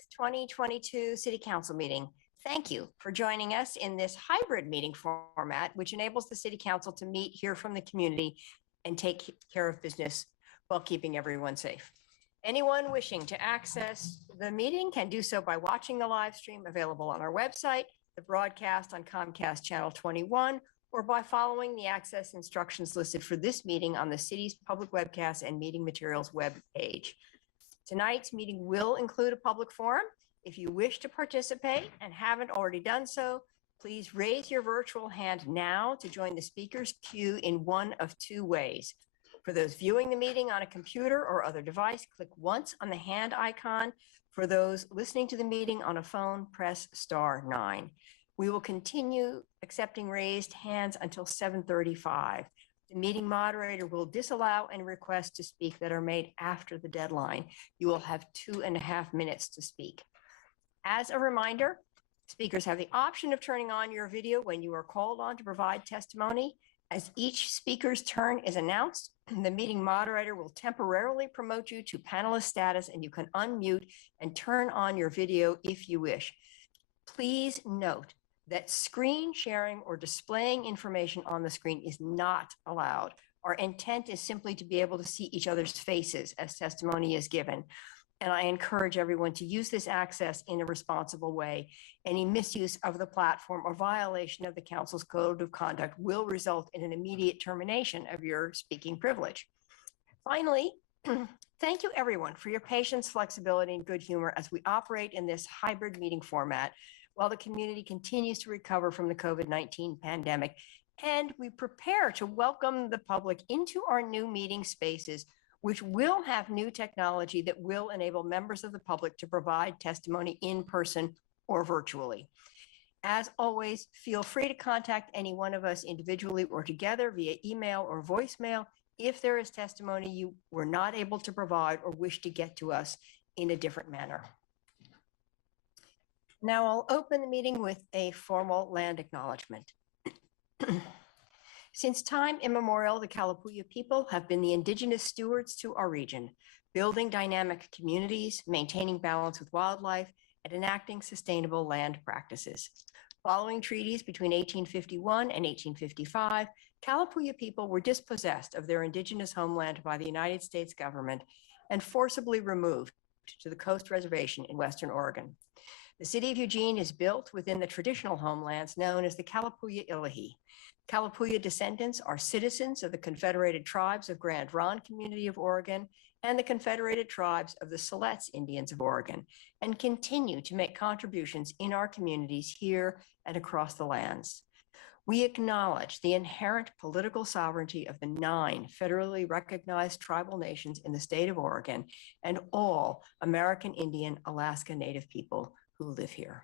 4th, 2022 City Council meeting. Thank you for joining us in this hybrid meeting format, which enables the City Council to meet, hear from the community, and take care of business while keeping everyone safe. Anyone wishing to access the meeting can do so by watching the live stream available on our website, the broadcast on Comcast Channel 21, or by following the access instructions listed for this meeting on the city's public webcast and meeting materials web page. Tonight's meeting will include a public forum. If you wish to participate and haven't already done so, please raise your virtual hand now to join the speakers queue in one of two ways. For those viewing the meeting on a computer or other device, click once on the hand icon. For those listening to the meeting on a phone, press *9. We will continue accepting raised hands until 7:35. The meeting moderator will disallow any requests to speak that are made after the deadline. You will have 2.5 minutes to speak. As a reminder, speakers have the option of turning on your video when you are called on to provide testimony. As each speaker's turn is announced, the meeting moderator will temporarily promote you to panelist status, and you can unmute and turn on your video if you wish. Please note that screen sharing or displaying information on the screen is not allowed. Our intent is simply to be able to see each other's faces as testimony is given. And I encourage everyone to use this access in a responsible way. Any misuse of the platform or violation of the council's code of conduct will result in an immediate termination of your speaking privilege. Finally, thank you everyone for your patience, flexibility, and good humor as we operate in this hybrid meeting format while the community continues to recover from the COVID-19 pandemic, and we prepare to welcome the public into our new meeting spaces, which will have new technology that will enable members of the public to provide testimony in person or virtually. As always, feel free to contact any one of us individually or together via email or voicemail if there is testimony you were not able to provide or wish to get to us in a different manner. Now I'll open the meeting with a formal land acknowledgement. Since time immemorial, the Kalapuya people have been the indigenous stewards to our region, building dynamic communities, maintaining balance with wildlife, and enacting sustainable land practices. Following treaties between 1851 and 1855, Kalapuya people were dispossessed of their indigenous homeland by the United States government and forcibly removed to the Coast Reservation in Western Oregon. The city of Eugene is built within the traditional homelands known as the Kalapuya Ilahi. Kalapuya descendants are citizens of the Confederated Tribes of Grand Ronde Community of Oregon and the Confederated Tribes of the Siletz Indians of Oregon, and continue to make contributions in our communities here and across the lands. We acknowledge the inherent political sovereignty of the 9 federally recognized tribal nations in the state of Oregon and all American Indian Alaska Native people who live here.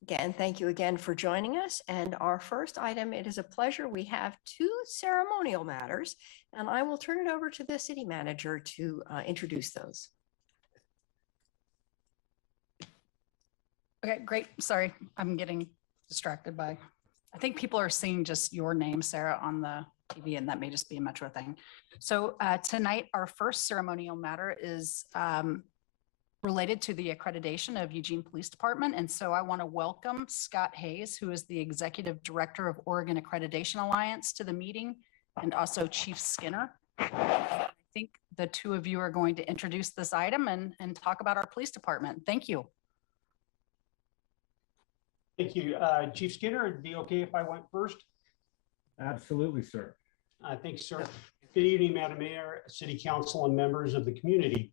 Again, thank you again for joining us. And our first item, it is a pleasure. We have 2 ceremonial matters, and I will turn it over to the city manager to introduce those. Okay, great. Sorry, I'm getting distracted by, I think people are seeing just your name, Sarah, on the TV, and that may just be a Metro thing. So tonight, our first ceremonial matter is related to the accreditation of Eugene Police Department. And so I want to welcome Scott Hayes, who is the Executive Director of Oregon Accreditation Alliance, to the meeting, and also Chief Skinner. I think the 2 of you are going to introduce this item and talk about our police department. Thank you. Thank you. Chief Skinner, it'd be okay if I went first? Absolutely, sir. Thank you, sir. Good evening, Madam Mayor, City Council, and members of the community.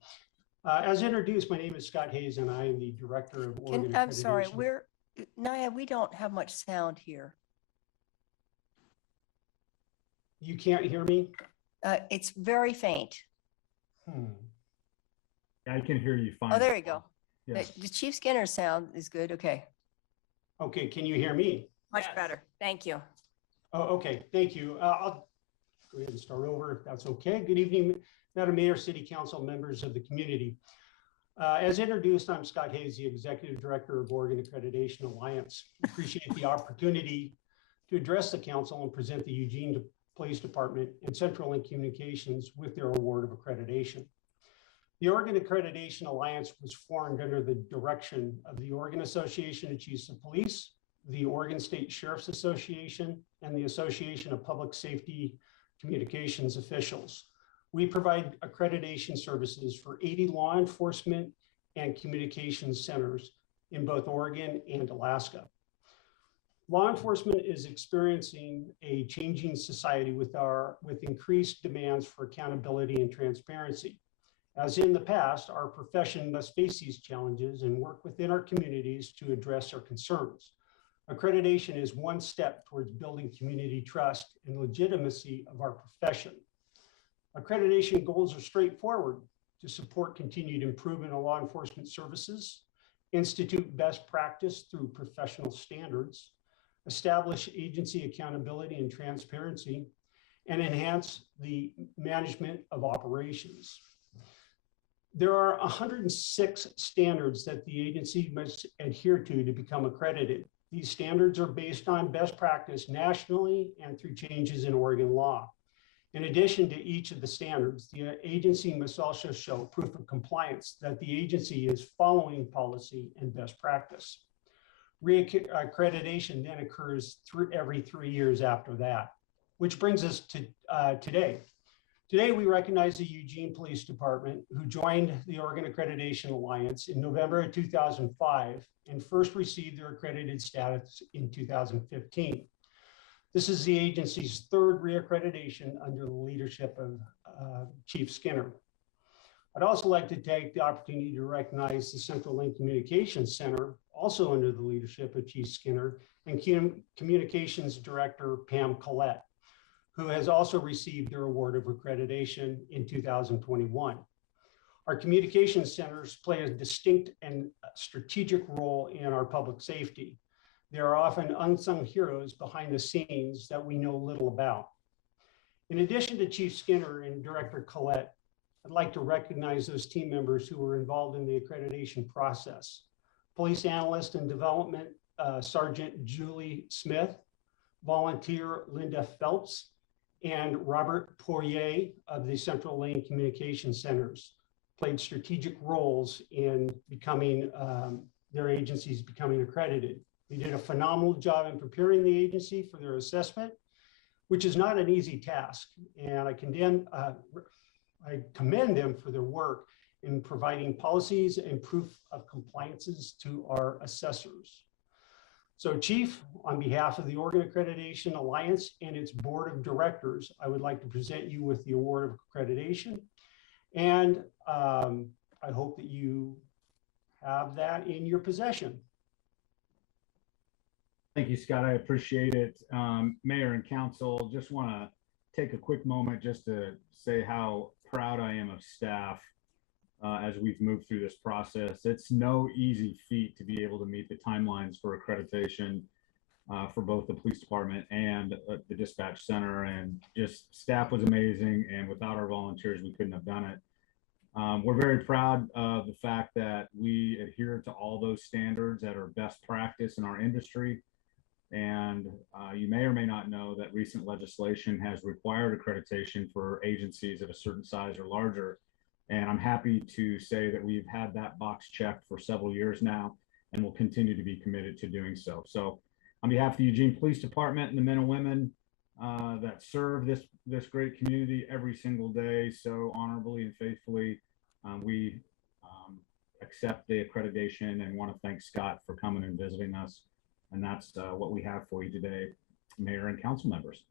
As introduced, my name is Scott Hayes, and I am the Director of Oregon Accreditation. I'm sorry, Naya, we don't have much sound here. You can't hear me? It's very faint. I can hear you fine. Oh, there you go. Yes. The Chief Skinner sound is good. Okay. Okay, can you hear me? Much better. Thank you. Oh, okay, thank you. I'll go ahead and start over if that's okay. Good evening, Madam Mayor, City Council, members of the community. As introduced, I'm Scott Hayes, the Executive Director of Oregon Accreditation Alliance. Appreciate the opportunity to address the council and present the Eugene Police Department and CenturyLink Communications with their award of accreditation. The Oregon Accreditation Alliance was formed under the direction of the Oregon Association of Chiefs of Police, the Oregon State Sheriff's Association, and the Association of Public Safety Communications Officials. We provide accreditation services for 80 law enforcement and communications centers in both Oregon and Alaska. Law enforcement is experiencing a changing society with increased demands for accountability and transparency. As in the past, our profession must face these challenges and work within our communities to address our concerns. Accreditation is one step towards building community trust and legitimacy of our profession. Accreditation goals are straightforward: to support continued improvement of law enforcement services, institute best practice through professional standards, establish agency accountability and transparency, and enhance the management of operations. There are 106 standards that the agency must adhere to become accredited. These standards are based on best practice nationally and through changes in Oregon law. In addition to each of the standards, the agency must also show proof of compliance that the agency is following policy and best practice. Reaccreditation then occurs every 3 years after that, which brings us to today. Today, we recognize the Eugene Police Department, who joined the Oregon Accreditation Alliance in November of 2005 and first received their accredited status in 2015. This is the agency's third reaccreditation under the leadership of Chief Skinner. I'd also like to take the opportunity to recognize the Central Link Communications Center, also under the leadership of Chief Skinner, and Communications Director Pam Collette, who has also received their award of accreditation in 2021. Our communications centers play a distinct and strategic role in our public safety. They are often unsung heroes behind the scenes that we know little about. In addition to Chief Skinner and Director Collette, I'd like to recognize those team members who were involved in the accreditation process. Police Analyst and Development Sergeant Julie Smith, volunteer Linda Phelps, and Robert Poirier of the Central Lane Communication Centers played strategic roles in becoming their agencies becoming accredited. They did a phenomenal job in preparing the agency for their assessment, which is not an easy task. And I commend them for their work in providing policies and proof of compliances to our assessors. So Chief, on behalf of the Oregon Accreditation Alliance and its board of directors, I would like to present you with the award of accreditation. And I hope that you have that in your possession. Thank you, Scott. I appreciate it. Mayor and council, just want to take a quick moment just to say how proud I am of staff as we've moved through this process. It's no easy feat to be able to meet the timelines for accreditation for both the police department and the dispatch center, and just staff was amazing, and without our volunteers we couldn't have done it. We're very proud of the fact that we adhere to all those standards that are best practice in our industry. And you may or may not know that recent legislation has required accreditation for agencies of a certain size or larger. And I'm happy to say that we've had that box checked for several years now and will continue to be committed to doing so. So on behalf of the Eugene Police Department and the men and women that serve this great community every single day so honorably and faithfully, we accept the accreditation and want to thank Scott for coming and visiting us. And that's what we have for you today, Mayor and council members.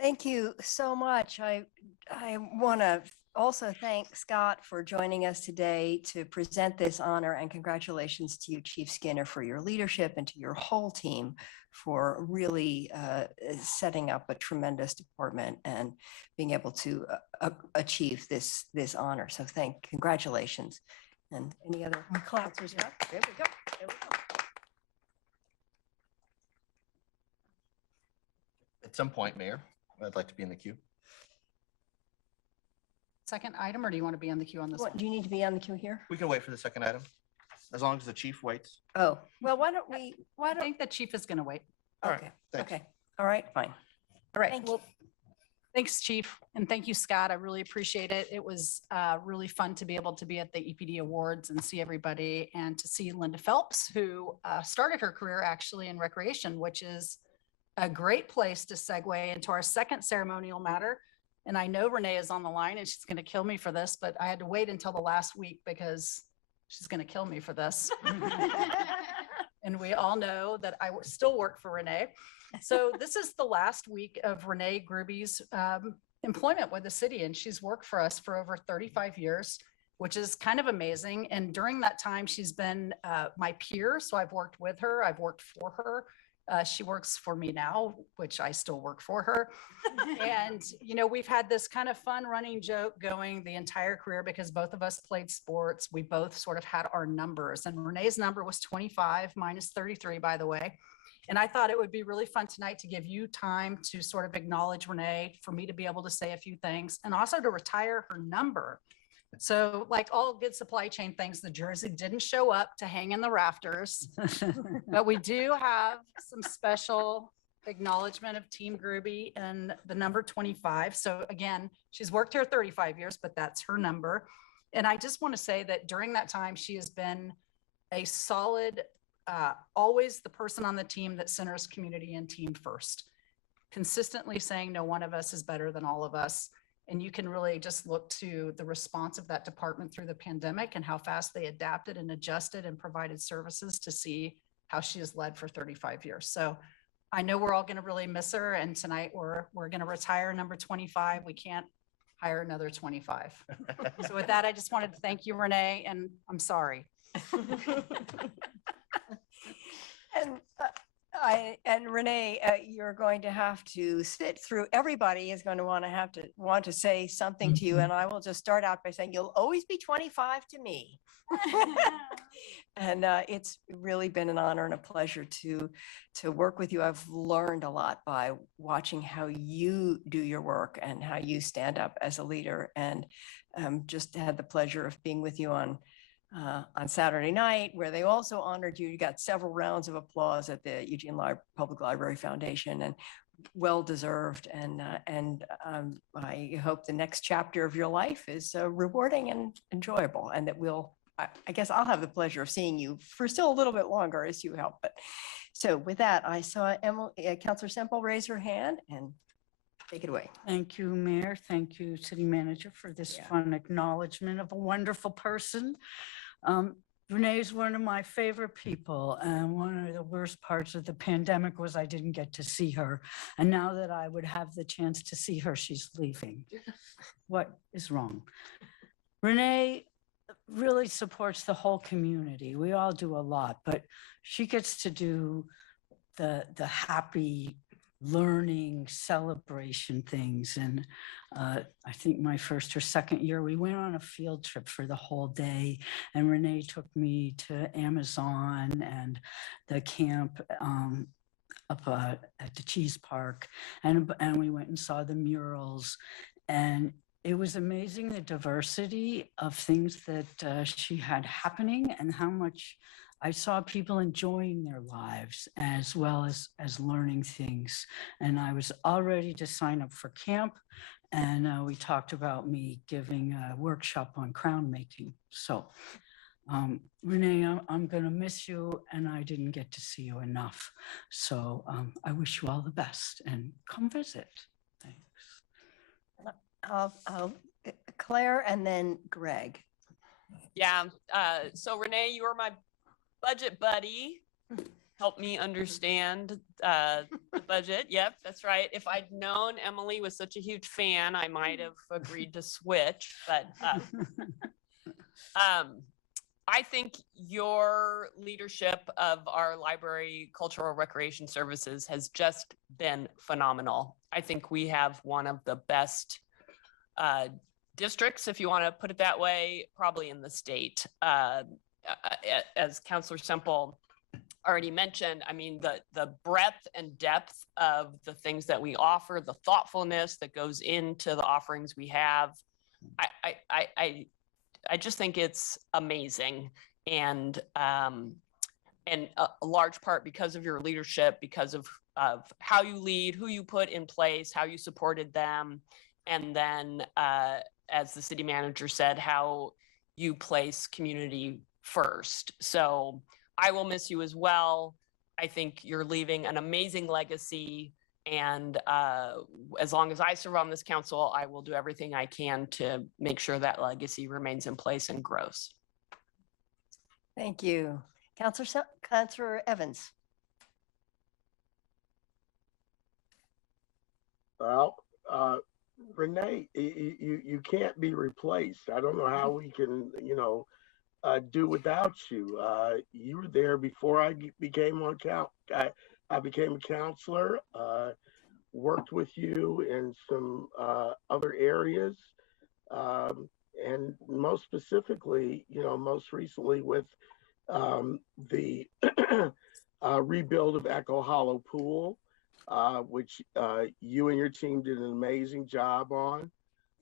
Thank you so much. I want to also thank Scott for joining us today to present this honor, and congratulations to you, Chief Skinner, for your leadership, and to your whole team for really setting up a tremendous department and being able to achieve this honor. So congratulations. And any other clappers? Yeah, there we go. There we go. At some point, Mayor, I'd like to be in the queue. Second item, or do you want to be on the queue on this one? Do you need to be on the queue here? We can wait for the second item, as long as the chief waits. Oh, well, why don't I think the chief is going to wait. All right, okay, thanks. okay. All right, fine. All right, Thank well, Thanks, Chief. And thank you, Scott. I really appreciate it. It was really fun to be able to be at the EPD Awards and see everybody and to see Linda Phelps, who started her career actually in recreation, which is a great place to segue into our second ceremonial matter. And I know Renee is on the line and she's going to kill me for this, but I had to wait until the last week because she's going to kill me for this. And we all know that I still work for Renee. So this is the last week of Renee Gruby's employment with the city, and she's worked for us for over 35 years, which is kind of amazing. And during that time, she's been my peer. So I've worked with her, I've worked for her. She works for me now, which I still work for her. And, you know, we've had this kind of fun running joke going the entire career because both of us played sports. We both sort of had our numbers, and Renee's number was 25 minus 33, by the way. And I thought it would be really fun tonight to give you time to sort of acknowledge Renee, for me to be able to say a few things, and also to retire her number. So like all good supply chain things, the jersey didn't show up to hang in the rafters, but we do have some special acknowledgement of Team Gruby and the number 25. So again, she's worked here 35 years, but that's her number. And I just want to say that during that time, she has been a solid, always the person on the team that centers community and team first, consistently saying no one of us is better than all of us. And you can really just look to the response of that department through the pandemic and how fast they adapted and adjusted and provided services to see how she has led for 35 years. So I know we're all going to really miss her. And tonight we're going to retire number 25. We can't hire another 25. So with that, I just wanted to thank you, Renee, and I'm sorry. And Renee, you're going to have to sit through, everybody is going to want to say something to you. And I will just start out by saying, you'll always be 25 to me. And it's really been an honor and a pleasure to work with you. I've learned a lot by watching how you do your work and how you stand up as a leader, and just had the pleasure of being with you on Saturday night, where they also honored you. You got several rounds of applause at the Eugene Public Library Foundation, and well deserved. And I hope the next chapter of your life is rewarding and enjoyable, and that I guess I'll have the pleasure of seeing you for still a little bit longer as you help. But so with that, I saw Councilor Semple raise her hand, and take it away. Thank you, Mayor. Thank you, City Manager, for this fun acknowledgement of a wonderful person. Renee is one of my favorite people, and one of the worst parts of the pandemic was I didn't get to see her. And now that I would have the chance to see her, she's leaving. What is wrong? Renee really supports the whole community. We all do a lot, but she gets to do the happy learning celebration things. And I think my first or second year, we went on a field trip for the whole day, and Renee took me to Amazon and the camp up at the Cheese Park, and we went and saw the murals. And it was amazing, the diversity of things that she had happening, and how much I saw people enjoying their lives as well as learning things. And I was all ready to sign up for camp. And we talked about me giving a workshop on crown making. So Renee, I'm gonna miss you, and I didn't get to see you enough. So I wish you all the best, and come visit. Thanks. I'll Claire and then Greg. Yeah. So Renee, you were my budget buddy. Help me understand the budget. Yep, that's right. If I'd known Emily was such a huge fan, I might have agreed to switch. But I think your leadership of our library cultural recreation services has just been phenomenal. I think we have one of the best districts, if you want to put it that way, probably in the state. As Councilor Semple already mentioned, I mean, the breadth and depth of the things that we offer, the thoughtfulness that goes into the offerings we have, I just think it's amazing. And and a large part because of your leadership, because of how you lead, who you put in place, how you supported them, and then as the city manager said, how you place community first. So I will miss you as well. I think you're leaving an amazing legacy. And as long as I serve on this council, I will do everything I can to make sure that legacy remains in place and grows. Thank you. Councillor Evans. Well, Renee, you can't be replaced. I don't know how we can, do without you. You were there before I became I became a counselor. Worked with you in some other areas, and most specifically, most recently with the rebuild of Echo Hollow Pool, which you and your team did an amazing job on.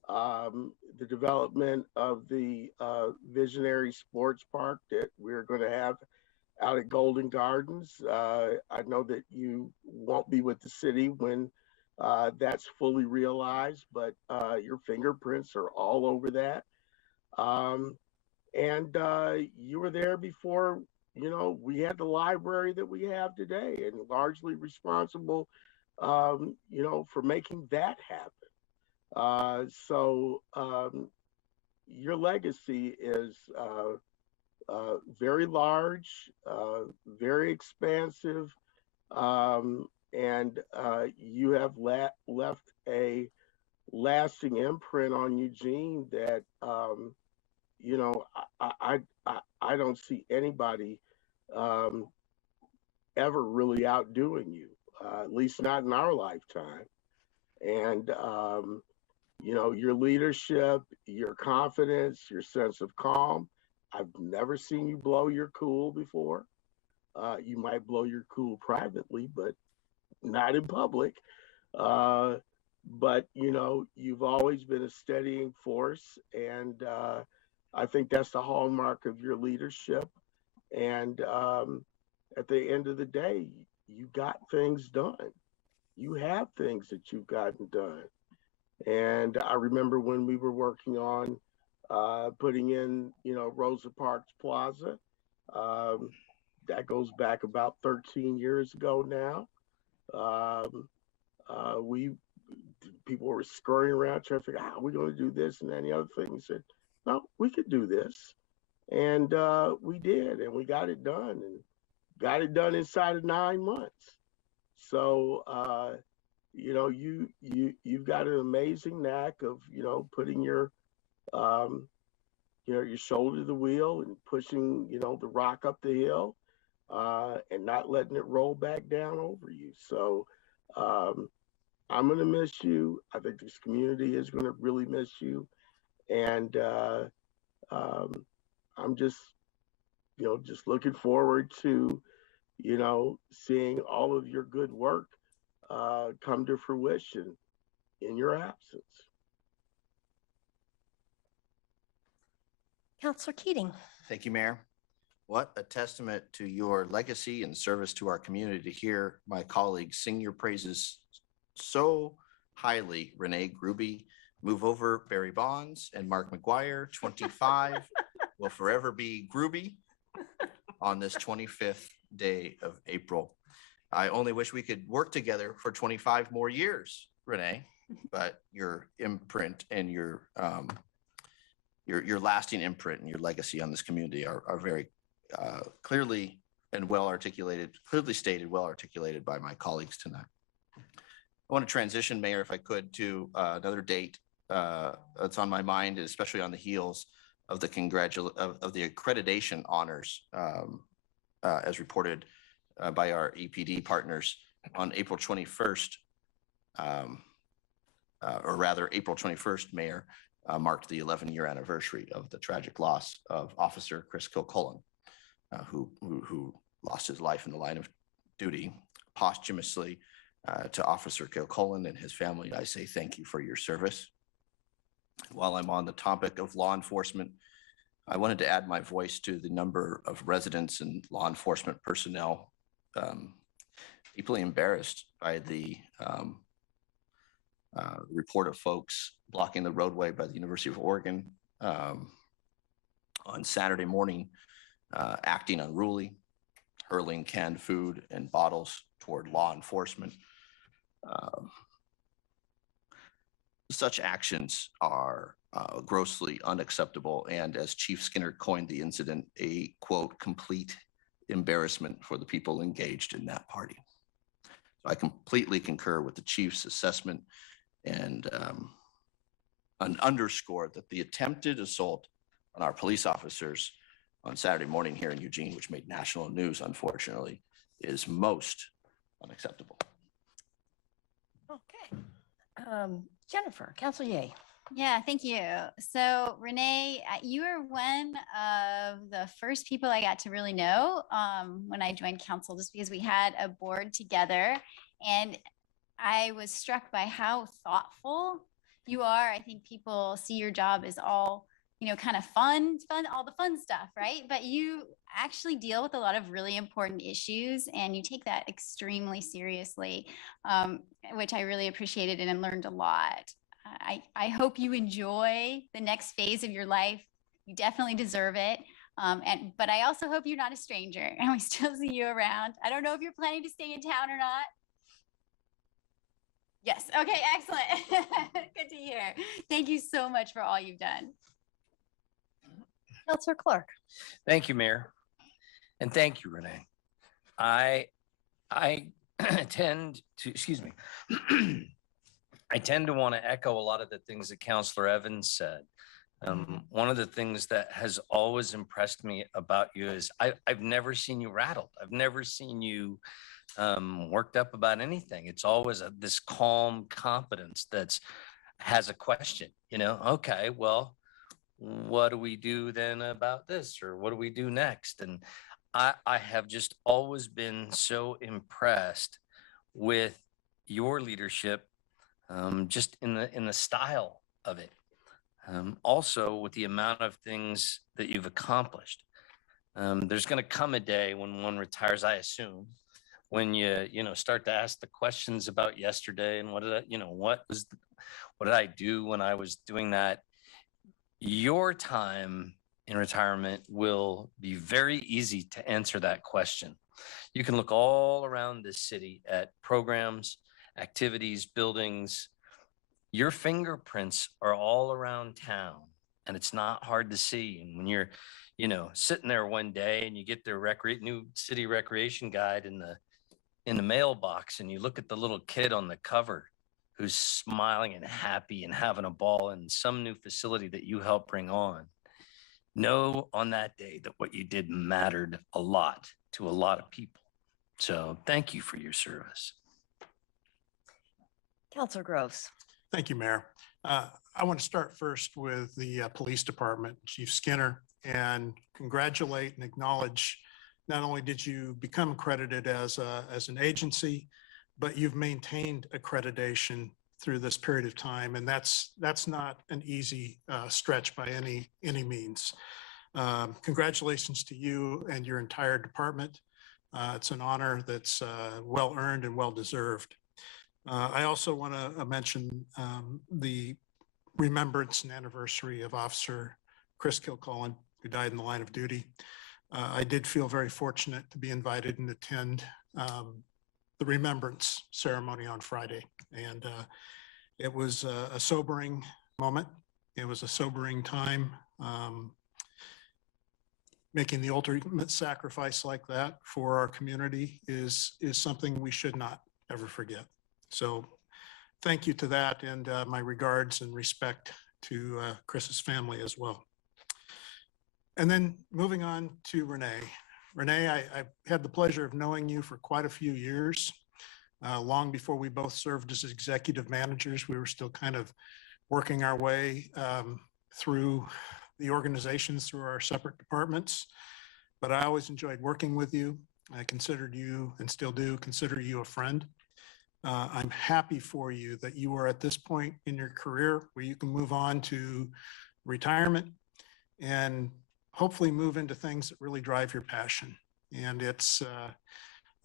The development of the visionary sports park that we're going to have out at Golden Gardens. I know that you won't be with the city when that's fully realized, but your fingerprints are all over that. And you were there before, we had the library that we have today, and largely responsible, for making that happen. So your legacy is very large, very expansive, and you have left a lasting imprint on Eugene that I don't see anybody ever really outdoing you, at least not in our lifetime. And your leadership, your confidence, your sense of calm. I've never seen you blow your cool before. You might blow your cool privately, but not in public. But you've always been a steadying force, and I think that's the hallmark of your leadership. And at the end of the day, you got things done. You have things that you've gotten done. And I remember when we were working on putting in, Rosa Parks Plaza. That goes back about 13 years ago now. People were scurrying around trying to figure out how we're going to do this and then the other thing. We said, no, we could do this. And we did, and we got it done, and got it done inside of 9 months. So, you've got an amazing knack of, putting your shoulder to the wheel and pushing, the rock up the hill, and not letting it roll back down over you. So I'm going to miss you. I think this community is going to really miss you. And I'm just looking forward to, seeing all of your good work come to fruition in your absence. Councillor Keating. Thank you, Mayor. What a testament to your legacy and service to our community to hear my colleagues sing your praises so highly. Renee Gruby, move over Barry Bonds, and Mark McGuire, 25, will forever be Gruby on this 25th day of April. I only wish we could work together for 25 more years, Renee, but your imprint and your lasting imprint and your legacy on this community are very clearly and clearly stated, well articulated by my colleagues tonight. I want to transition, Mayor, if I could, to another date that's on my mind, especially on the heels of the accreditation honors, as reported by our EPD partners on April 21st, or rather April 21st, Mayor, marked the 11-year anniversary of the tragic loss of Officer Chris Kilcullen, who lost his life in the line of duty. Posthumously to Officer Kilcullen and his family, I say thank you for your service. While I'm on the topic of law enforcement, I wanted to add my voice to the number of residents and law enforcement personnel deeply embarrassed by the report of folks blocking the roadway by the University of Oregon on Saturday morning, acting unruly, hurling canned food and bottles toward law enforcement. Such actions are grossly unacceptable, and as Chief Skinner coined the incident, a quote, complete embarrassment for the people engaged in that party. So I completely concur with the chief's assessment and underscore that the attempted assault on our police officers on Saturday morning here in Eugene, which made national news, unfortunately, is most unacceptable. Okay. Jennifer, Council Ye. Yeah, thank you. So Renee, you are one of the first people I got to really know when I joined council, just because we had a board together, and I was struck by how thoughtful you are. I think people see your job as all, kind of fun, all the fun stuff, right? But you actually deal with a lot of really important issues, and you take that extremely seriously, which I really appreciated and learned a lot. I hope you enjoy the next phase of your life. You definitely deserve it. But I also hope you're not a stranger and we still see you around. I don't know if you're planning to stay in town or not. Yes. Okay. Excellent. Good to hear. Thank you so much for all you've done. Councilor Clark. Thank you, Mayor. And thank you, Renee. I tend to, excuse me, I tend to want to echo a lot of the things that Councilor Evans said. One of the things that has always impressed me about you is I've never seen you rattled. I've never seen you worked up about anything. It's always this calm confidence that's has a question, okay, well, what do we do then about this? Or what do we do next? And I have just always been so impressed with your leadership, just in the style of it. Also with the amount of things that you've accomplished. There's going to come a day when one retires, I assume, when you start to ask the questions about yesterday and what did I do when I was doing that? Your time in retirement will be very easy to answer that question. You can look all around this city at programs, activities, buildings. Your fingerprints are all around town, and it's not hard to see. And when you're, sitting there one day and you get their new city recreation guide in the mailbox, and you look at the little kid on the cover who's smiling and happy and having a ball in some new facility that you helped bring on, know on that day that what you did mattered a lot to a lot of people. So thank you for your service. Councilor Groves. Thank you, Mayor. I want to start first with the police department, Chief Skinner, and congratulate and acknowledge not only did you become accredited as an agency, but you've maintained accreditation through this period of time, and that's not an easy stretch by any means. Congratulations to you and your entire department. It's an honor that's well earned and well deserved. I also want to mention the remembrance and anniversary of Officer Chris Kilcullen, who died in the line of duty. I did feel very fortunate to be invited and attend the remembrance ceremony on Friday. And it was a sobering moment. It was a sobering time. Making the ultimate sacrifice like that for our community is something we should not ever forget. So thank you to that, and my regards and respect to Chris's family as well. And then moving on to Renee. Renee, I had the pleasure of knowing you for quite a few years. Long before we both served as executive managers, we were still kind of working our way through the organizations, through our separate departments. But I always enjoyed working with you. I considered you, and still do, consider you a friend. I'm happy for you that you are at this point in your career where you can move on to retirement and hopefully move into things that really drive your passion. And it's,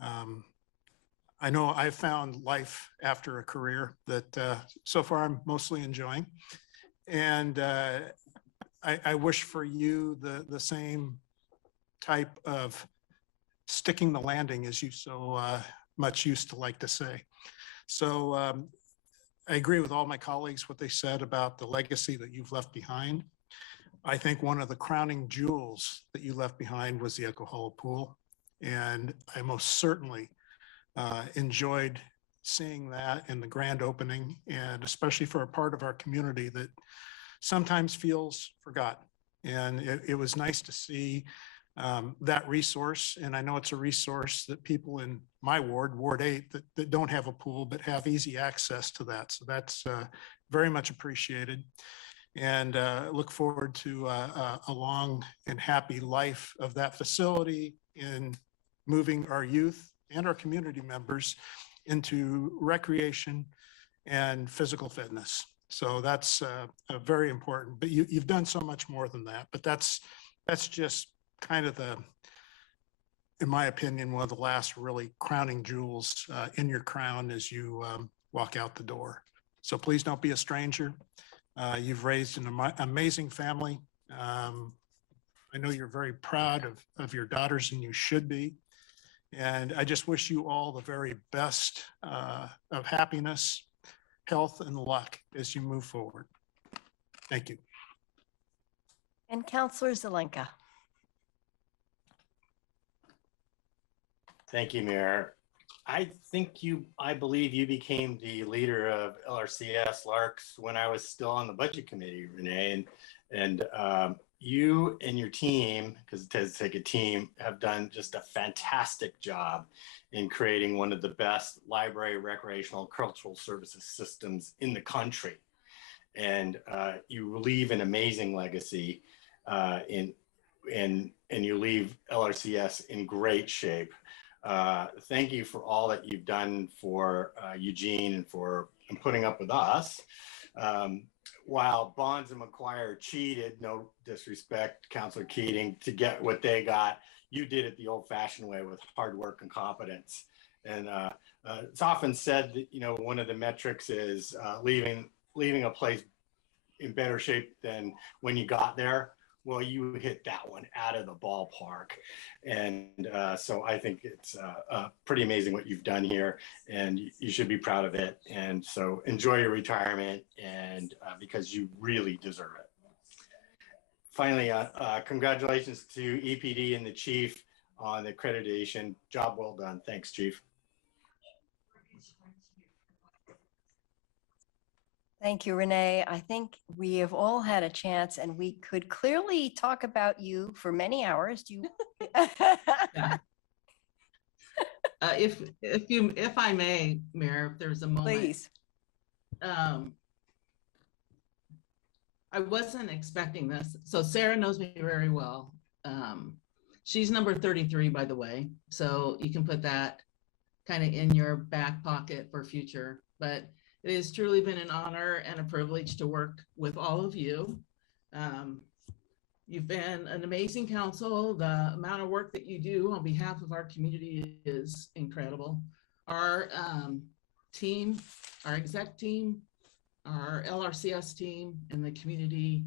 I know I've found life after a career that so far I'm mostly enjoying. And I wish for you the same type of sticking the landing, as you so much used to like to say. So I agree with all my colleagues, what they said about the legacy that you've left behind. I think one of the crowning jewels that you left behind was the Echo Hollow Pool. And I most certainly enjoyed seeing that in the grand opening, and especially for a part of our community that sometimes feels forgotten. And it was nice to see that resource. And I know it's a resource that people in my ward, Ward 8, that don't have a pool, but have easy access to that. So that's very much appreciated. And look forward to a long and happy life of that facility in moving our youth and our community members into recreation and physical fitness. So that's very important. But you've done so much more than that. But that's just kind of in my opinion, one of the last really crowning jewels in your crown as you walk out the door. So please don't be a stranger. You've raised an amazing family. I know you're very proud of your daughters, and you should be. And I just wish you all the very best of happiness, health, and luck as you move forward. Thank you. And Councillor Zelenka. Thank you, Mayor. I believe you became the leader of LRCS Larks when I was still on the budget committee, Renee, and you and your team, because it does take a team, have done just a fantastic job in creating one of the best library, recreational, cultural services systems in the country. And you leave an amazing legacy and you leave LRCS in great shape. Thank you for all that you've done for Eugene and putting up with us. While Bonds and McGuire cheated, no disrespect, Councilor Keating, to get what they got, you did it the old-fashioned way with hard work and competence. And it's often said that one of the metrics is leaving a place in better shape than when you got there. Well, you hit that one out of the ballpark. And so I think it's pretty amazing what you've done here, and you should be proud of it. And so enjoy your retirement, and because you really deserve it. Finally, congratulations to EPD and the chief on the accreditation. Job well done. Thanks, Chief. Thank you, Renee. I think we have all had a chance, and we could clearly talk about you for many hours. Do you? Yeah. If I may, Mayor, if there's a moment. Please. I wasn't expecting this. So Sarah knows me very well. She's number 33, by the way. So you can put that kind of in your back pocket for future. But it has truly been an honor and a privilege to work with all of you. You've been an amazing council. The amount of work that you do on behalf of our community is incredible. Our team, our exec team, our LRCS team, and the community,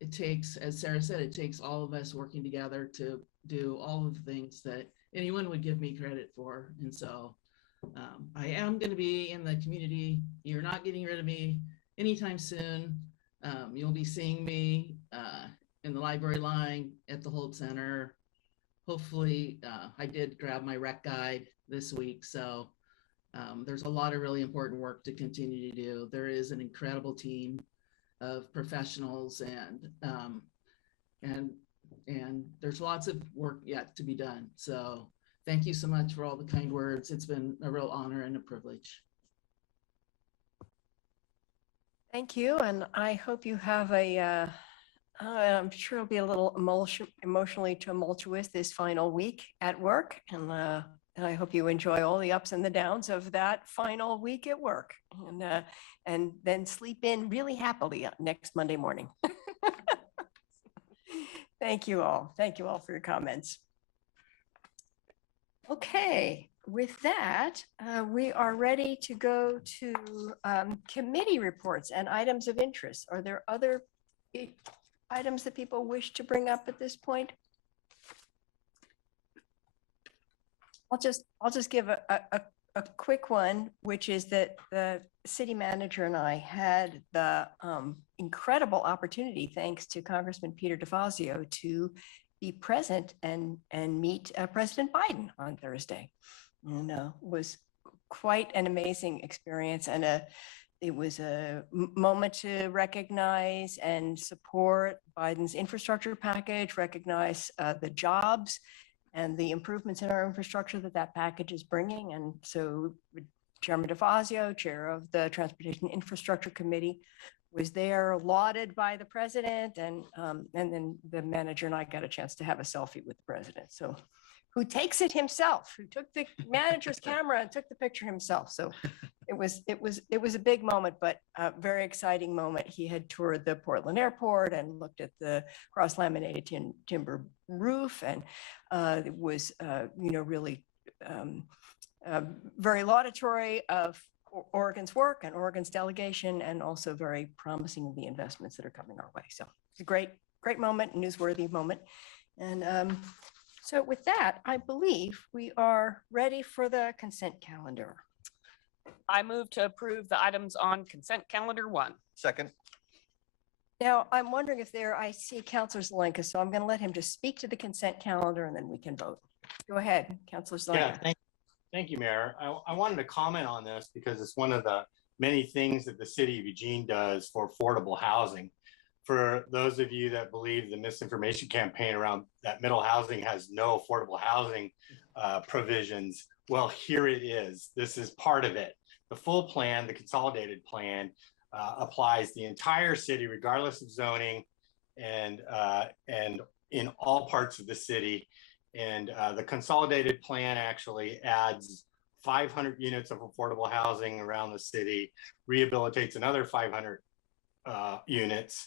it takes, as Sarah said, it takes all of us working together to do all of the things that anyone would give me credit for. And so I am going to be in the community. You're not getting rid of me anytime soon. You'll be seeing me in the library line, at the Holt Center. Hopefully, I did grab my rec guide this week. So there's a lot of really important work to continue to do. There is an incredible team of professionals, and there's lots of work yet to be done. So thank you so much for all the kind words. It's been a real honor and a privilege. Thank you. And I hope you have I'm sure it'll be a little emotionally tumultuous this final week at work. And I hope you enjoy all the ups and the downs of that final week at work, and then sleep in really happily next Monday morning. Thank you all. Thank you all for your comments. Okay, with that, we are ready to go to committee reports and items of interest. Are there other items that people wish to bring up at this point? I'll just give a quick one, which is that the city manager and I had the incredible opportunity, thanks to Congressman Peter DeFazio, to be present and meet President Biden on Thursday. And was quite an amazing experience, and it was a moment to recognize and support Biden's infrastructure package, recognize the jobs and the improvements in our infrastructure that package is bringing. And so Chairman DeFazio, chair of the Transportation Infrastructure Committee, was there, lauded by the president, and then the manager and I got a chance to have a selfie with the president. So, who takes it himself, who took the manager's camera and took the picture himself. So it was a big moment, but a very exciting moment. He had toured the Portland airport and looked at the cross laminated timber roof, and it was really very laudatory of Oregon's work and Oregon's delegation, and also very promising of the investments that are coming our way. So it's a great moment, newsworthy moment. And so with that, I believe we are ready for the consent calendar. I move to approve the items on consent calendar 1. Second. Now, I'm wondering if I see Councilor Zelenka, so I'm going to let him just speak to the consent calendar and then we can vote. Go ahead, Councilor Zelenka. Yeah, thank you, Mayor. I wanted to comment on this because it's one of the many things that the city of Eugene does for affordable housing. For those of you that believe the misinformation campaign around that middle housing has no affordable housing provisions, well, here it is. This is part of it. The full plan, the consolidated plan, applies the entire city, regardless of zoning, and in all parts of the city. And the consolidated plan actually adds 500 units of affordable housing around the city, rehabilitates another 500 units,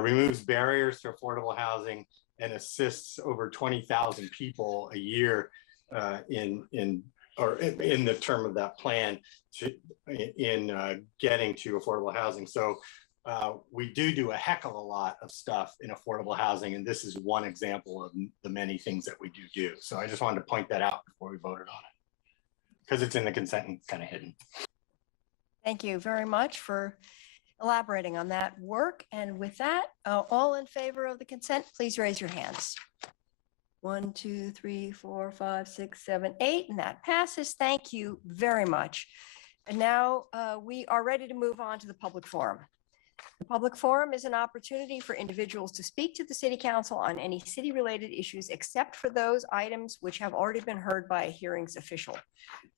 removes barriers to affordable housing, and assists over 20,000 people a year in the term of that plan in getting to affordable housing. So we do a heck of a lot of stuff in affordable housing, and this is one example of the many things that we do. So I just wanted to point that out before we voted on it, because it's in the consent and kind of hidden. Thank you very much for elaborating on that work. And with that, all in favor of the consent, please raise your hands. 1, 2, 3, 4, 5, 6, 7, 8, and that passes. Thank you very much. And now we are ready to move on to the public forum. The public forum is an opportunity for individuals to speak to the City Council on any city-related issues, except for those items which have already been heard by a hearings official.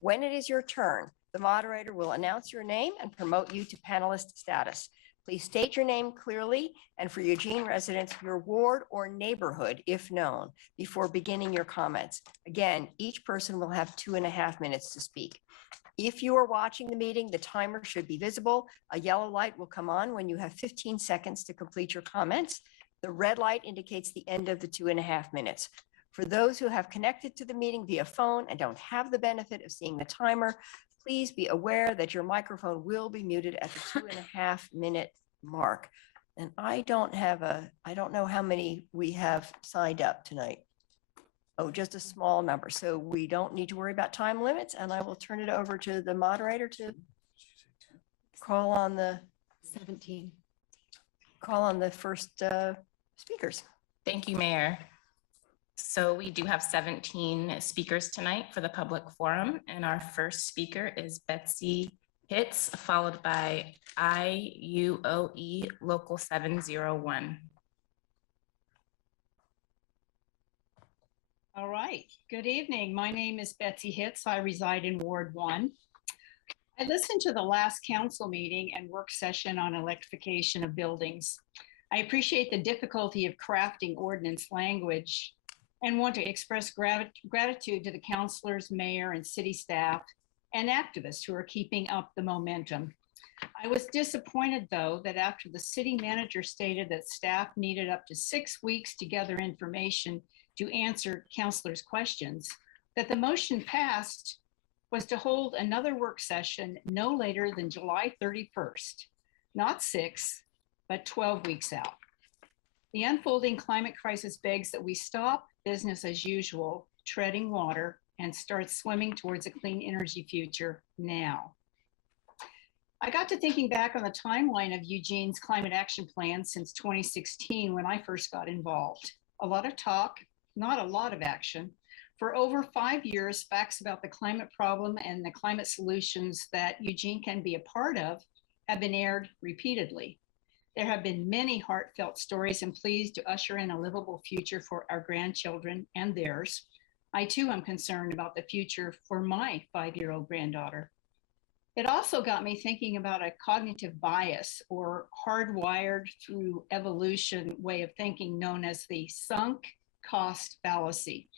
When it is your turn, the moderator will announce your name and promote you to panelist status. Please state your name clearly, and for Eugene residents, your ward or neighborhood, if known, before beginning your comments. Again, each person will have 2.5 minutes to speak. If you are watching the meeting, the timer should be visible. A yellow light will come on when you have 15 seconds to complete your comments. The red light indicates the end of the 2.5 minutes. For those who have connected to the meeting via phone and don't have the benefit of seeing the timer, please be aware that your microphone will be muted at the 2.5 minute mark. And I don't know how many we have signed up tonight. Oh, just a small number. So we don't need to worry about time limits, and I will turn it over to the moderator to call on the 17. Call on the first speakers. Thank you, Mayor. So we do have 17 speakers tonight for the public forum, and our first speaker is Betsy Hitz, followed by IUOE Local 701. All right. Good evening. My name is Betsy Hitz. I reside in Ward 1. I listened to the last council meeting and work session on electrification of buildings. I appreciate the difficulty of crafting ordinance language and want to express gratitude to the councilors, mayor, and city staff and activists who are keeping up the momentum. I was disappointed, though, that after the city manager stated that staff needed up to 6 weeks to gather information to answer counselors' questions, that the motion passed was to hold another work session no later than July 31st, not 6, but 12 weeks out. The unfolding climate crisis begs that we stop business as usual, treading water, and start swimming towards a clean energy future now. I got to thinking back on the timeline of Eugene's climate action plan since 2016 when I first got involved. A lot of talk, not a lot of action. For over 5 years, facts about the climate problem and the climate solutions that Eugene can be a part of have been aired repeatedly. There have been many heartfelt stories and pleas to usher in a livable future for our grandchildren and theirs. I too am concerned about the future for my 5-year-old granddaughter. It also got me thinking about a cognitive bias or hardwired through evolution way of thinking known as the sunk cost fallacy.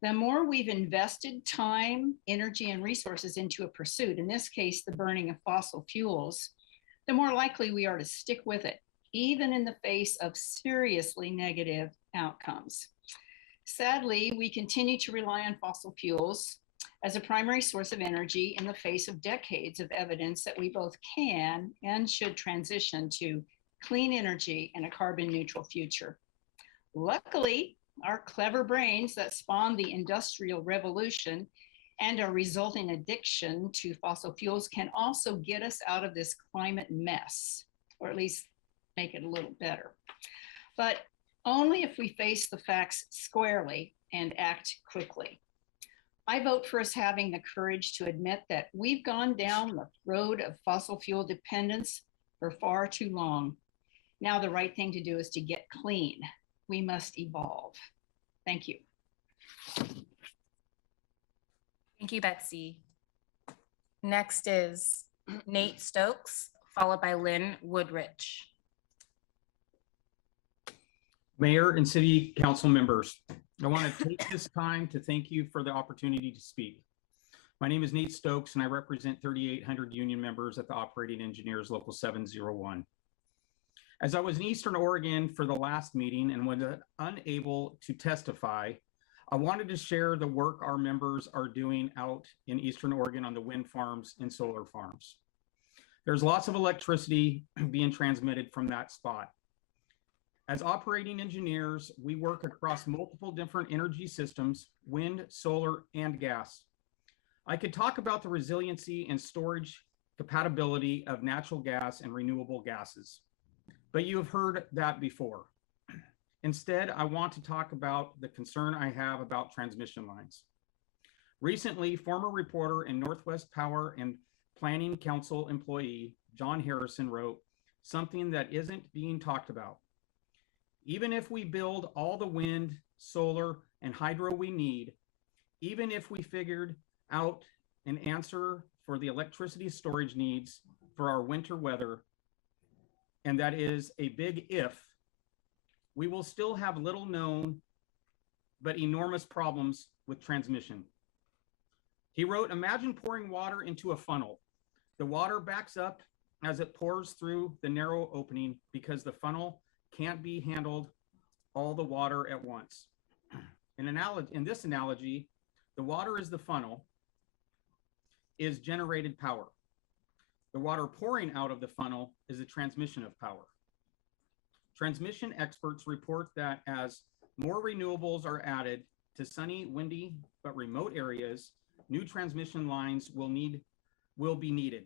The more we've invested time, energy, and resources into a pursuit, in this case, the burning of fossil fuels, the more likely we are to stick with it, even in the face of seriously negative outcomes. Sadly, we continue to rely on fossil fuels as a primary source of energy in the face of decades of evidence that we both can and should transition to clean energy and a carbon neutral future. Luckily, our clever brains that spawned the Industrial Revolution and our resulting addiction to fossil fuels can also get us out of this climate mess, or at least make it a little better. But only if we face the facts squarely and act quickly. I vote for us having the courage to admit that we've gone down the road of fossil fuel dependence for far too long. Now the right thing to do is to get clean. We must evolve. Thank you. Thank you, Betsy. Next is Nate Stokes, followed by Lynn Woodrich. Mayor and City Council members, I want to take this time to thank you for the opportunity to speak. My name is Nate Stokes, and I represent 3,800 union members at the Operating Engineers Local 701. As I was in Eastern Oregon for the last meeting and was unable to testify, I wanted to share the work our members are doing out in Eastern Oregon on the wind farms and solar farms. There's lots of electricity being transmitted from that spot. As operating engineers, we work across multiple different energy systems, wind, solar, and gas. I could talk about the resiliency and storage compatibility of natural gas and renewable gases, but you have heard that before. Instead, I want to talk about the concern I have about transmission lines. Recently, former reporter and Northwest Power and Planning Council employee, John Harrison, wrote something that isn't being talked about. Even if we build all the wind, solar, and hydro we need, even if we figured out an answer for the electricity storage needs for our winter weather, and that is a big if, we will still have little known but enormous problems with transmission. He wrote, imagine pouring water into a funnel. The water backs up as it pours through the narrow opening because the funnel can't be handled all the water at once. In this analogy, the water is the funnel, is generated power. The water pouring out of the funnel is the transmission of power. Transmission experts report that as more renewables are added to sunny, windy, but remote areas, new transmission lines will be needed.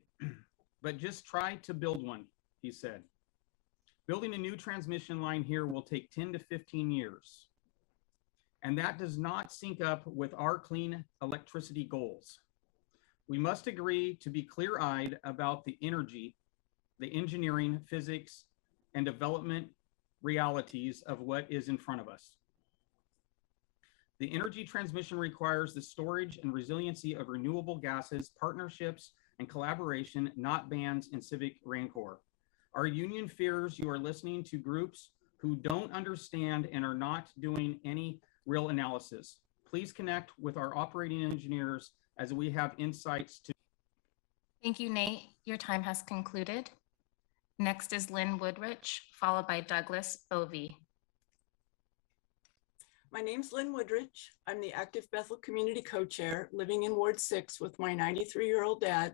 But just try to build one, he said. Building a new transmission line here will take 10 to 15 years. And that does not sync up with our clean electricity goals. We must agree to be clear-eyed about the energy, the engineering, physics, and development realities of what is in front of us. The energy transmission requires the storage and resiliency of renewable gases, partnerships, and collaboration, not bans and civic rancor. Our union fears you are listening to groups who don't understand and are not doing any real analysis. Please connect with our operating engineers as we have insights to. Thank you, Nate. Your time has concluded. Next is Lynn Woodrich, followed by Douglas Bovee. My name's Lynn Woodrich. I'm the Active Bethel Community Co-Chair living in Ward 6 with my 93-year-old dad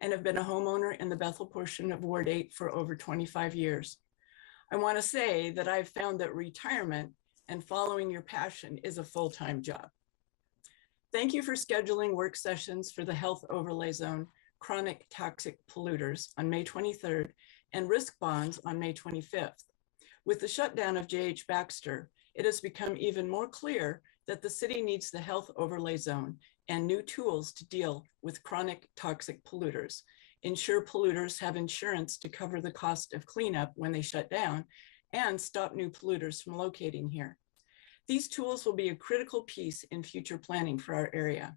and have been a homeowner in the Bethel portion of Ward 8 for over 25 years. I want to say that I've found that retirement and following your passion is a full-time job. Thank you for scheduling work sessions for the Health Overlay Zone, Chronic Toxic Polluters on May 23rd and Risk Bonds on May 25th. With the shutdown of J.H. Baxter, it has become even more clear that the city needs the Health Overlay Zone and new tools to deal with chronic toxic polluters, ensure polluters have insurance to cover the cost of cleanup when they shut down, and stop new polluters from locating here. These tools will be a critical piece in future planning for our area.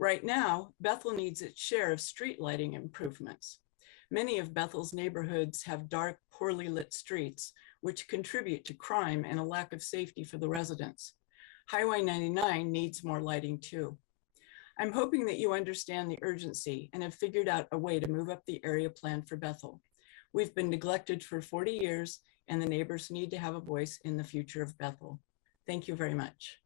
Right now, Bethel needs its share of street lighting improvements. Many of Bethel's neighborhoods have dark, poorly lit streets, which contribute to crime and a lack of safety for the residents. Highway 99 needs more lighting too. I'm hoping that you understand the urgency and have figured out a way to move up the area plan for Bethel. We've been neglected for 40 years and the neighbors need to have a voice in the future of Bethel. Thank you very much.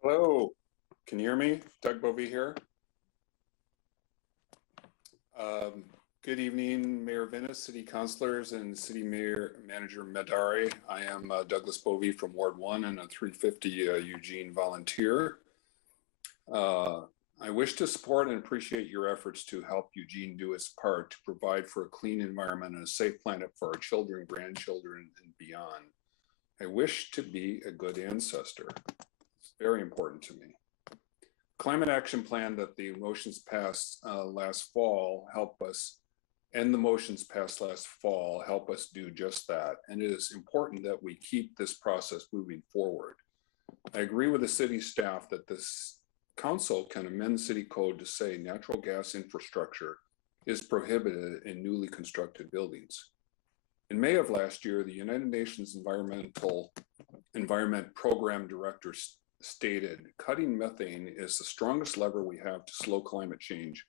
Hello, can you hear me? Doug Bovee here. Good evening, Mayor Venus, City Councilors, and City Manager Medari. I am Douglas Bovee from Ward 1 and a 350 Eugene volunteer. I wish to support and appreciate your efforts to help Eugene do its part to provide for a clean environment and a safe planet for our children, grandchildren, and beyond. I wish to be a good ancestor. It's very important to me. Climate action plan that the motions passed last fall help us, and the motions passed last fall help us do just that. And it is important that we keep this process moving forward. I agree with the city staff that this council can amend city code to say natural gas infrastructure is prohibited in newly constructed buildings. In May of last year, the United Nations Environment Program Director stated, cutting methane is the strongest lever we have to slow climate change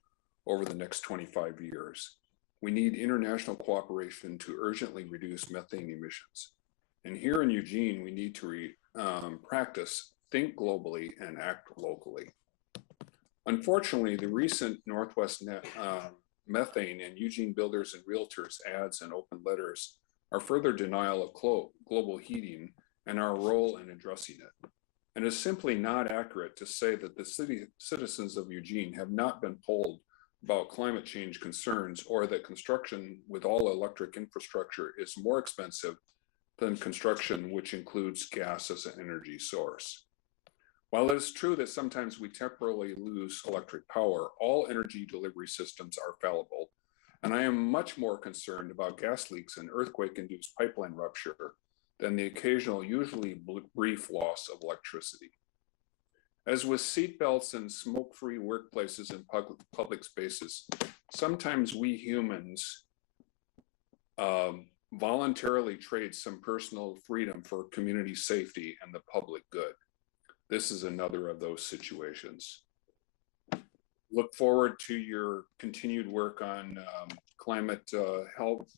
over the next 25 years. We need international cooperation to urgently reduce methane emissions. And here in Eugene, we need to practice think globally and act locally. Unfortunately, the recent Northwest methane and Eugene builders and realtors ads and open letters are further denial of global heating and our role in addressing it. And it's simply not accurate to say that the citizens of Eugene have not been polled about climate change concerns or that construction with all electric infrastructure is more expensive than construction which includes gas as an energy source. While it is true that sometimes we temporarily lose electric power, all energy delivery systems are fallible, and I am much more concerned about gas leaks and earthquake-induced pipeline rupture than the occasional, usually brief loss of electricity. As with seatbelts and smoke-free workplaces and public spaces, sometimes we humans voluntarily trade some personal freedom for community safety and the public good. This is another of those situations. Look forward to your continued work on climate health,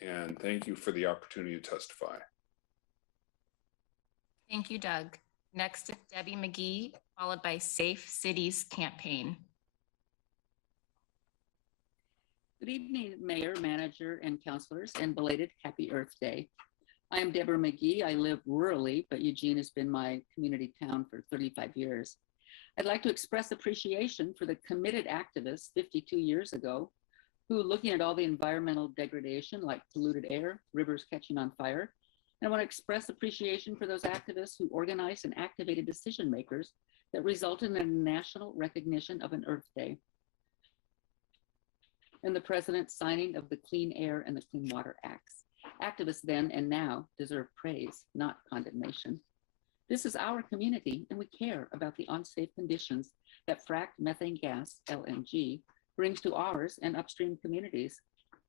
and thank you for the opportunity to testify. Thank you, Doug. Next is Debbie Mcgee, followed by Safe Cities Campaign. Good evening, Mayor, Manager, and Councilors, and belated Happy Earth Day. I am Deborah Mcgee. I live rurally, but Eugene has been my community town for 35 years. I'd like to express appreciation for the committed activists 52 years ago who, looking at all the environmental degradation like polluted air, rivers catching on fire, and I want to express appreciation for those activists who organized and activated decision makers that resulted in a national recognition of an Earth Day and the President's signing of the Clean Air and the Clean Water Acts. Activists then and now deserve praise, not condemnation. This is our community, and we care about the unsafe conditions that fracked methane gas, LNG, brings to ours and upstream communities.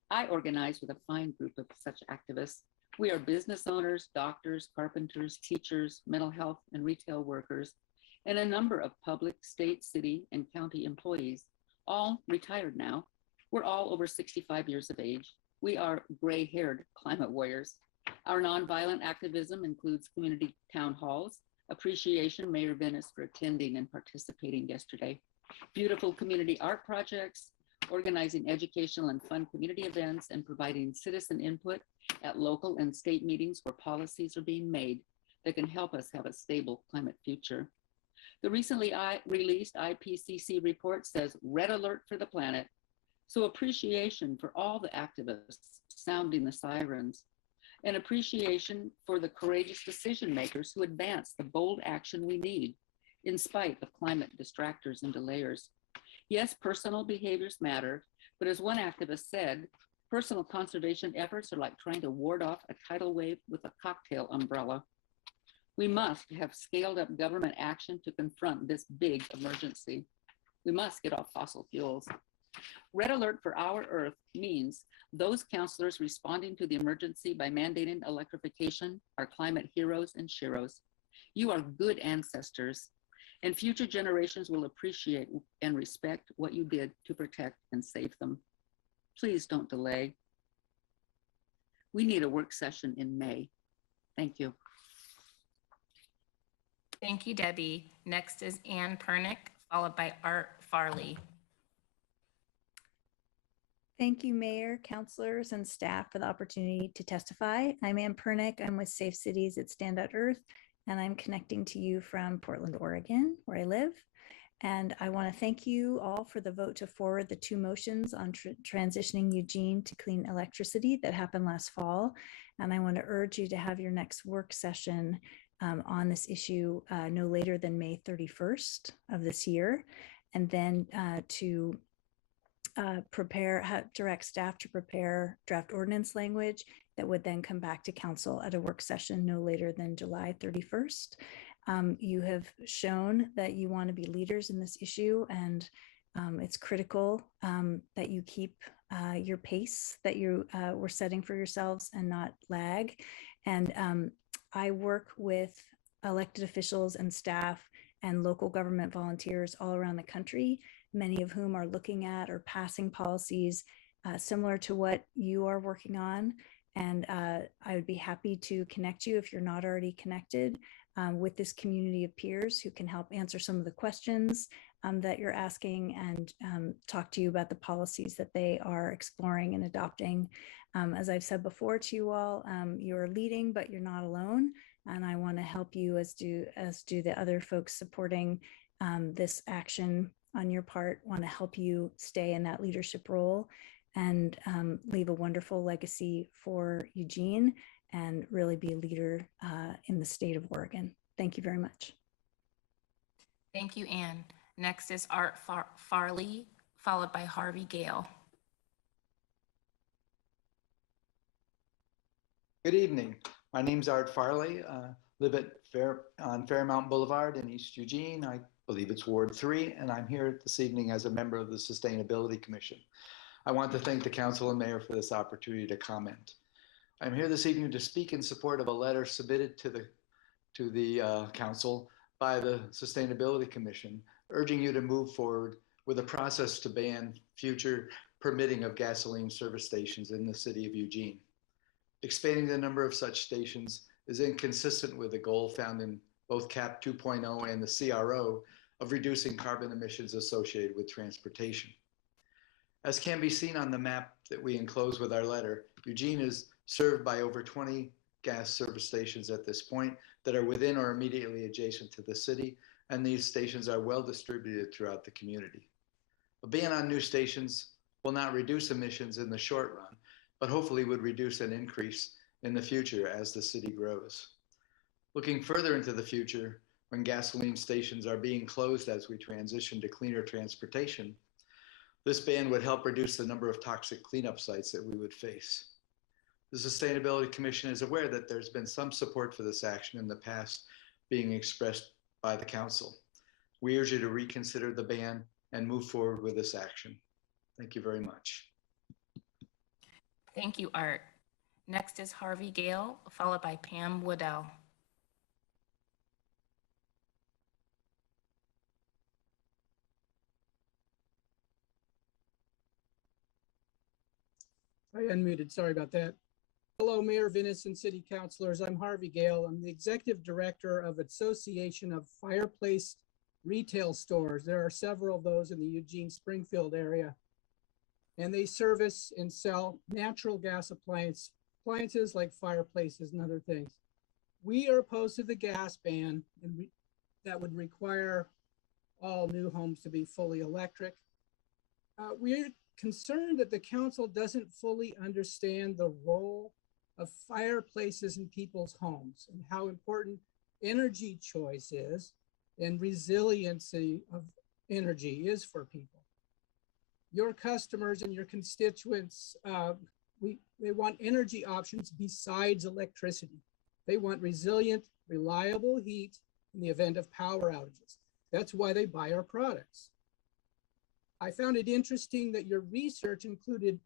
I organize with a fine group of such activists. We are business owners, doctors, carpenters, teachers, mental health and retail workers, and a number of public, state, city, and county employees, all retired now. We're all over 65 years of age. We are gray-haired climate warriors. Our nonviolent activism includes community town halls, appreciation Mayor Venice for attending and participating yesterday, beautiful community art projects, organizing educational and fun community events, and providing citizen input at local and state meetings where policies are being made that can help us have a stable climate future. The recently released IPCC report says red alert for the planet. So appreciation for all the activists sounding the sirens, and appreciation for the courageous decision makers who advance the bold action we need in spite of climate distractors and delayers. Yes, personal behaviors matter, but as one activist said, personal conservation efforts are like trying to ward off a tidal wave with a cocktail umbrella. We must have scaled up government action to confront this big emergency. We must get off fossil fuels. Red alert for our Earth means those councilors responding to the emergency by mandating electrification are climate heroes and sheroes. You are good ancestors, and future generations will appreciate and respect what you did to protect and save them. Please don't delay. We need a work session in May. Thank you. Thank you, Debbie. Next is Ann Pernick, followed by Art Farley. Thank you, Mayor, councilors, and staff for the opportunity to testify. I'm Ann Pernick. I'm with Safe Cities at Stand Out Earth, and I'm connecting to you from Portland, Oregon, where I live. And I want to thank you all for the vote to forward the 2 motions on transitioning Eugene to clean electricity that happened last fall. And I want to urge you to have your next work session on this issue no later than May 31st of this year, and then to direct staff to prepare draft ordinance language that would then come back to council at a work session no later than July 31st. You have shown that you want to be leaders in this issue, and it's critical that you keep your pace that you were setting for yourselves and not lag. And I work with elected officials and staff and local government volunteers all around the country, many of whom are looking at or passing policies similar to what you are working on. And I would be happy to connect you, if you're not already connected, with this community of peers who can help answer some of the questions that you're asking, and talk to you about the policies that they are exploring and adopting. As I've said before to you all, you're leading, but you're not alone. And I want to help you, as do the other folks supporting this action on your part, want to help you stay in that leadership role and leave a wonderful legacy for Eugene and really be a leader in the state of Oregon. Thank you very much. Thank you, Ann. Next is Art Farley, followed by Harvey Gale. Good evening. My name's Art Farley. Live on Fairmount Boulevard in East Eugene. I believe it's Ward 3, and I'm here this evening as a member of the Sustainability Commission. I want to thank the council and mayor for this opportunity to comment. I'm here this evening to speak in support of a letter submitted to the council by the Sustainability Commission, urging you to move forward with a process to ban future permitting of gasoline service stations in the city of Eugene. Expanding the number of such stations is inconsistent with the goal found in both CAP 2.0 and the CRO of reducing carbon emissions associated with transportation. As can be seen on the map that we enclose with our letter, Eugene is served by over 20 gas service stations at this point that are within or immediately adjacent to the city, and these stations are well distributed throughout the community. A ban on new stations will not reduce emissions in the short run, but hopefully would reduce an increase in the future as the city grows. Looking further into the future, when gasoline stations are being closed as we transition to cleaner transportation, this ban would help reduce the number of toxic cleanup sites that we would face. The Sustainability Commission is aware that there's been some support for this action in the past being expressed by the council. We urge you to reconsider the ban and move forward with this action. Thank you very much. Thank you, Art. Next is Harvey Gale, followed by Pam Woodell. I unmuted, sorry about that. Hello, Mayor Venice and City Councilors. I'm Harvey Gale. I'm the Executive Director of Association of Fireplace Retail Stores. There are several of those in the Eugene Springfield area. And they service and sell natural gas appliances like fireplaces and other things. We are opposed to the gas ban, and that would require all new homes to be fully electric. We're concerned that the council doesn't fully understand the role of fireplaces in people's homes and how important energy choice is and resiliency of energy is for people. Your customers and your constituents, they want energy options besides electricity. They want resilient, reliable heat in the event of power outages. That's why they buy our products. I found it interesting that your research included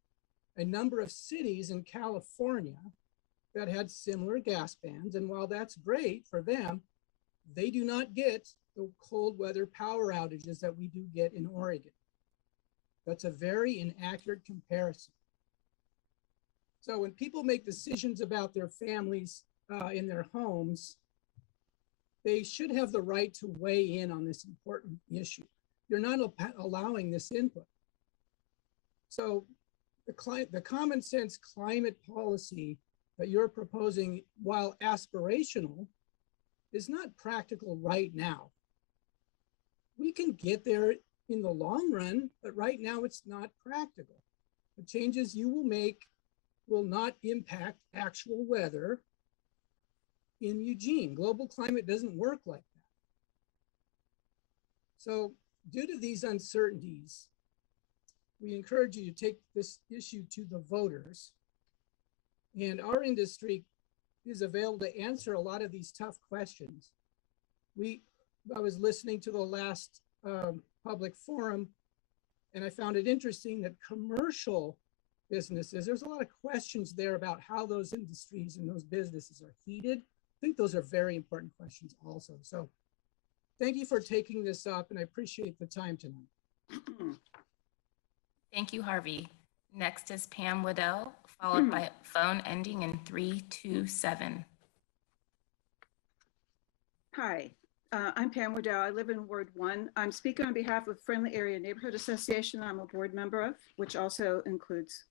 a number of cities in California that had similar gas bans. And while that's great for them, they do not get the cold weather power outages that we do get in Oregon. That's a very inaccurate comparison. So when people make decisions about their families in their homes, they should have the right to weigh in on this important issue. You're not allowing this input. So the common sense climate policy that you're proposing, while aspirational, is not practical right now. We can get there in the long run, but right now it's not practical. The changes you will make will not impact actual weather in Eugene. Global climate doesn't work like that. So due to these uncertainties, we encourage you to take this issue to the voters. And our industry is available to answer a lot of these tough questions. I was listening to the last public forum, and I found it interesting that commercial businesses, there's a lot of questions there about how those industries and those businesses are heated. I think those are very important questions also. So thank you for taking this up, and I appreciate the time tonight. Thank you, Harvey. Next is Pam Woodell, followed by a phone ending in 327. Hi, I'm Pam Woodell. I live in Ward 1. I'm speaking on behalf of Friendly Area Neighborhood Association I'm a board member of, which also includes,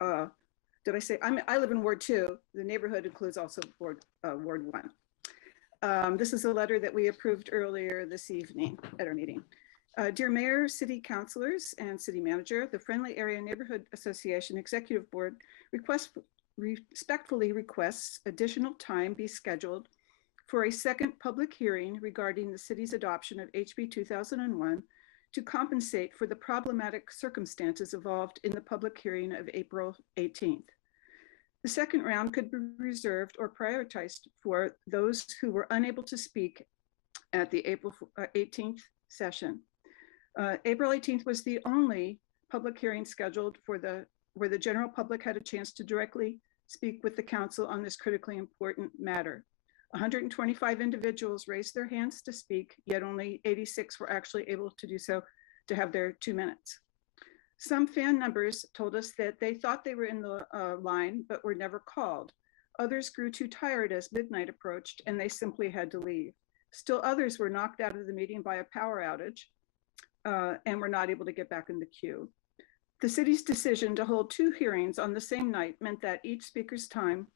did I say, I live in Ward 2. The neighborhood includes also Ward 1. This is a letter that we approved earlier this evening at our meeting. Dear Mayor, City Councilors, and City Manager, the Friendly Area Neighborhood Association Executive Board respectfully requests additional time be scheduled for a second public hearing regarding the city's adoption of HB 2001 to compensate for the problematic circumstances involved in the public hearing of April 18th. The second round could be reserved or prioritized for those who were unable to speak at the April 18th session. April 18th was the only public hearing scheduled where the general public had a chance to directly speak with the council on this critically important matter. 125 individuals raised their hands to speak, yet only 86 were actually able to do so, to have their 2 minutes. Some fan numbers told us that they thought they were in the line, but were never called. Others grew too tired as midnight approached, and they simply had to leave. Still others were knocked out of the meeting by a power outage and were not able to get back in the queue. The city's decision to hold 2 hearings on the same night meant that each speaker's time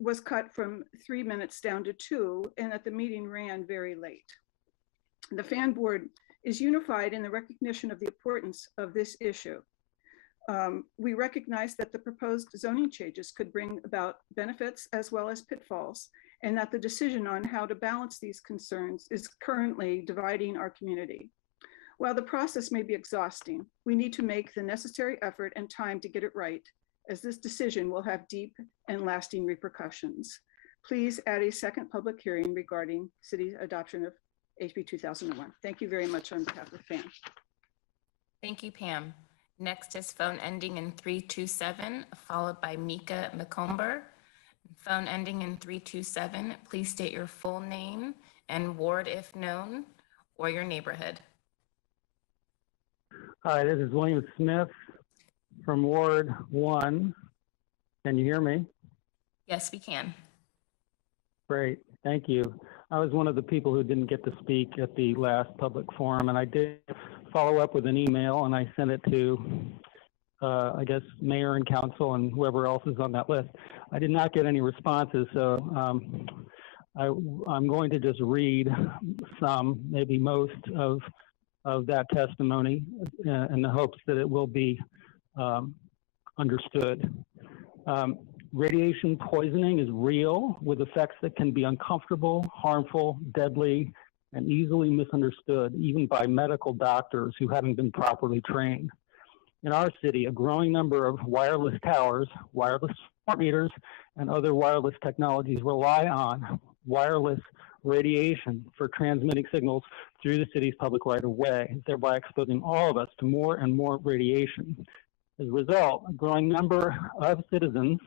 was cut from 3 minutes down to 2, and that the meeting ran very late. The fan board is unified in the recognition of the importance of this issue. We recognize that the proposed zoning changes could bring about benefits as well as pitfalls, and that the decision on how to balance these concerns is currently dividing our community. While the process may be exhausting, we need to make the necessary effort and time to get it right, as this decision will have deep and lasting repercussions. please add a second public hearing regarding city adoption of HB 2001. Thank you very much on behalf of Pam. Thank you, Pam. Next is phone ending in 327, followed by Mika McComber. Phone ending in 327, please state your full name and ward if known, or your neighborhood. Hi, this is William Smith from Ward 1. Can you hear me? Yes, we can. Great, thank you. I was one of the people who didn't get to speak at the last public forum, and I did follow up with an email, and I sent it to, I guess, mayor and council and whoever else is on that list. I did not get any responses, so I'm going to just read some, maybe most of that testimony in the hopes that it will be understood. Radiation poisoning is real, with effects that can be uncomfortable, harmful, deadly, and easily misunderstood, even by medical doctors who haven't been properly trained. In our city, a growing number of wireless towers, wireless smart meters, and other wireless technologies rely on wireless radiation for transmitting signals through the city's public right-of-way, thereby exposing all of us to more and more radiation. As a result, a growing number of citizens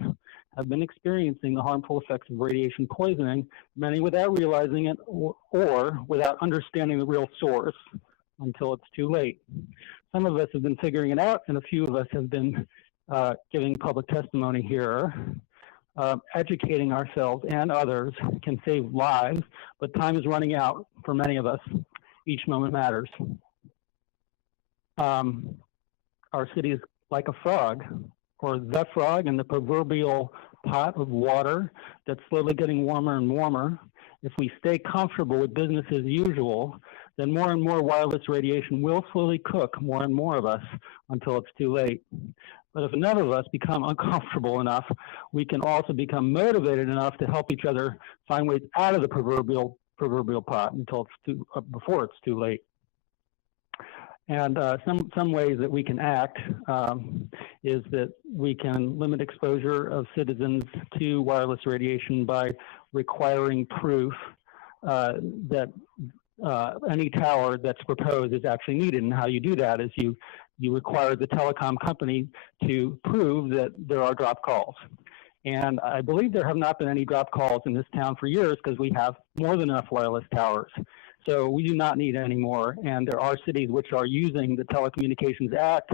have been experiencing the harmful effects of radiation poisoning, many without realizing it or without understanding the real source until it's too late. Some of us have been figuring it out, and a few of us have been giving public testimony here. Educating ourselves and others can save lives, but time is running out for many of us. Each moment matters. Our city is like a frog, or the frog in the proverbial pot of water that's slowly getting warmer and warmer. If we stay comfortable with business as usual, then more and more wireless radiation will slowly cook more and more of us until it's too late. But if enough of us become uncomfortable enough, we can also become motivated enough to help each other find ways out of the proverbial pot until it's before it's too late. And some ways that we can act is that we can limit exposure of citizens to wireless radiation by requiring proof that any tower that's proposed is actually needed. And how you do that is you require the telecom company to prove that there are drop calls. And I believe there have not been any drop calls in this town for years because we have more than enough wireless towers. So we do not need any more. And there are cities which are using the Telecommunications Act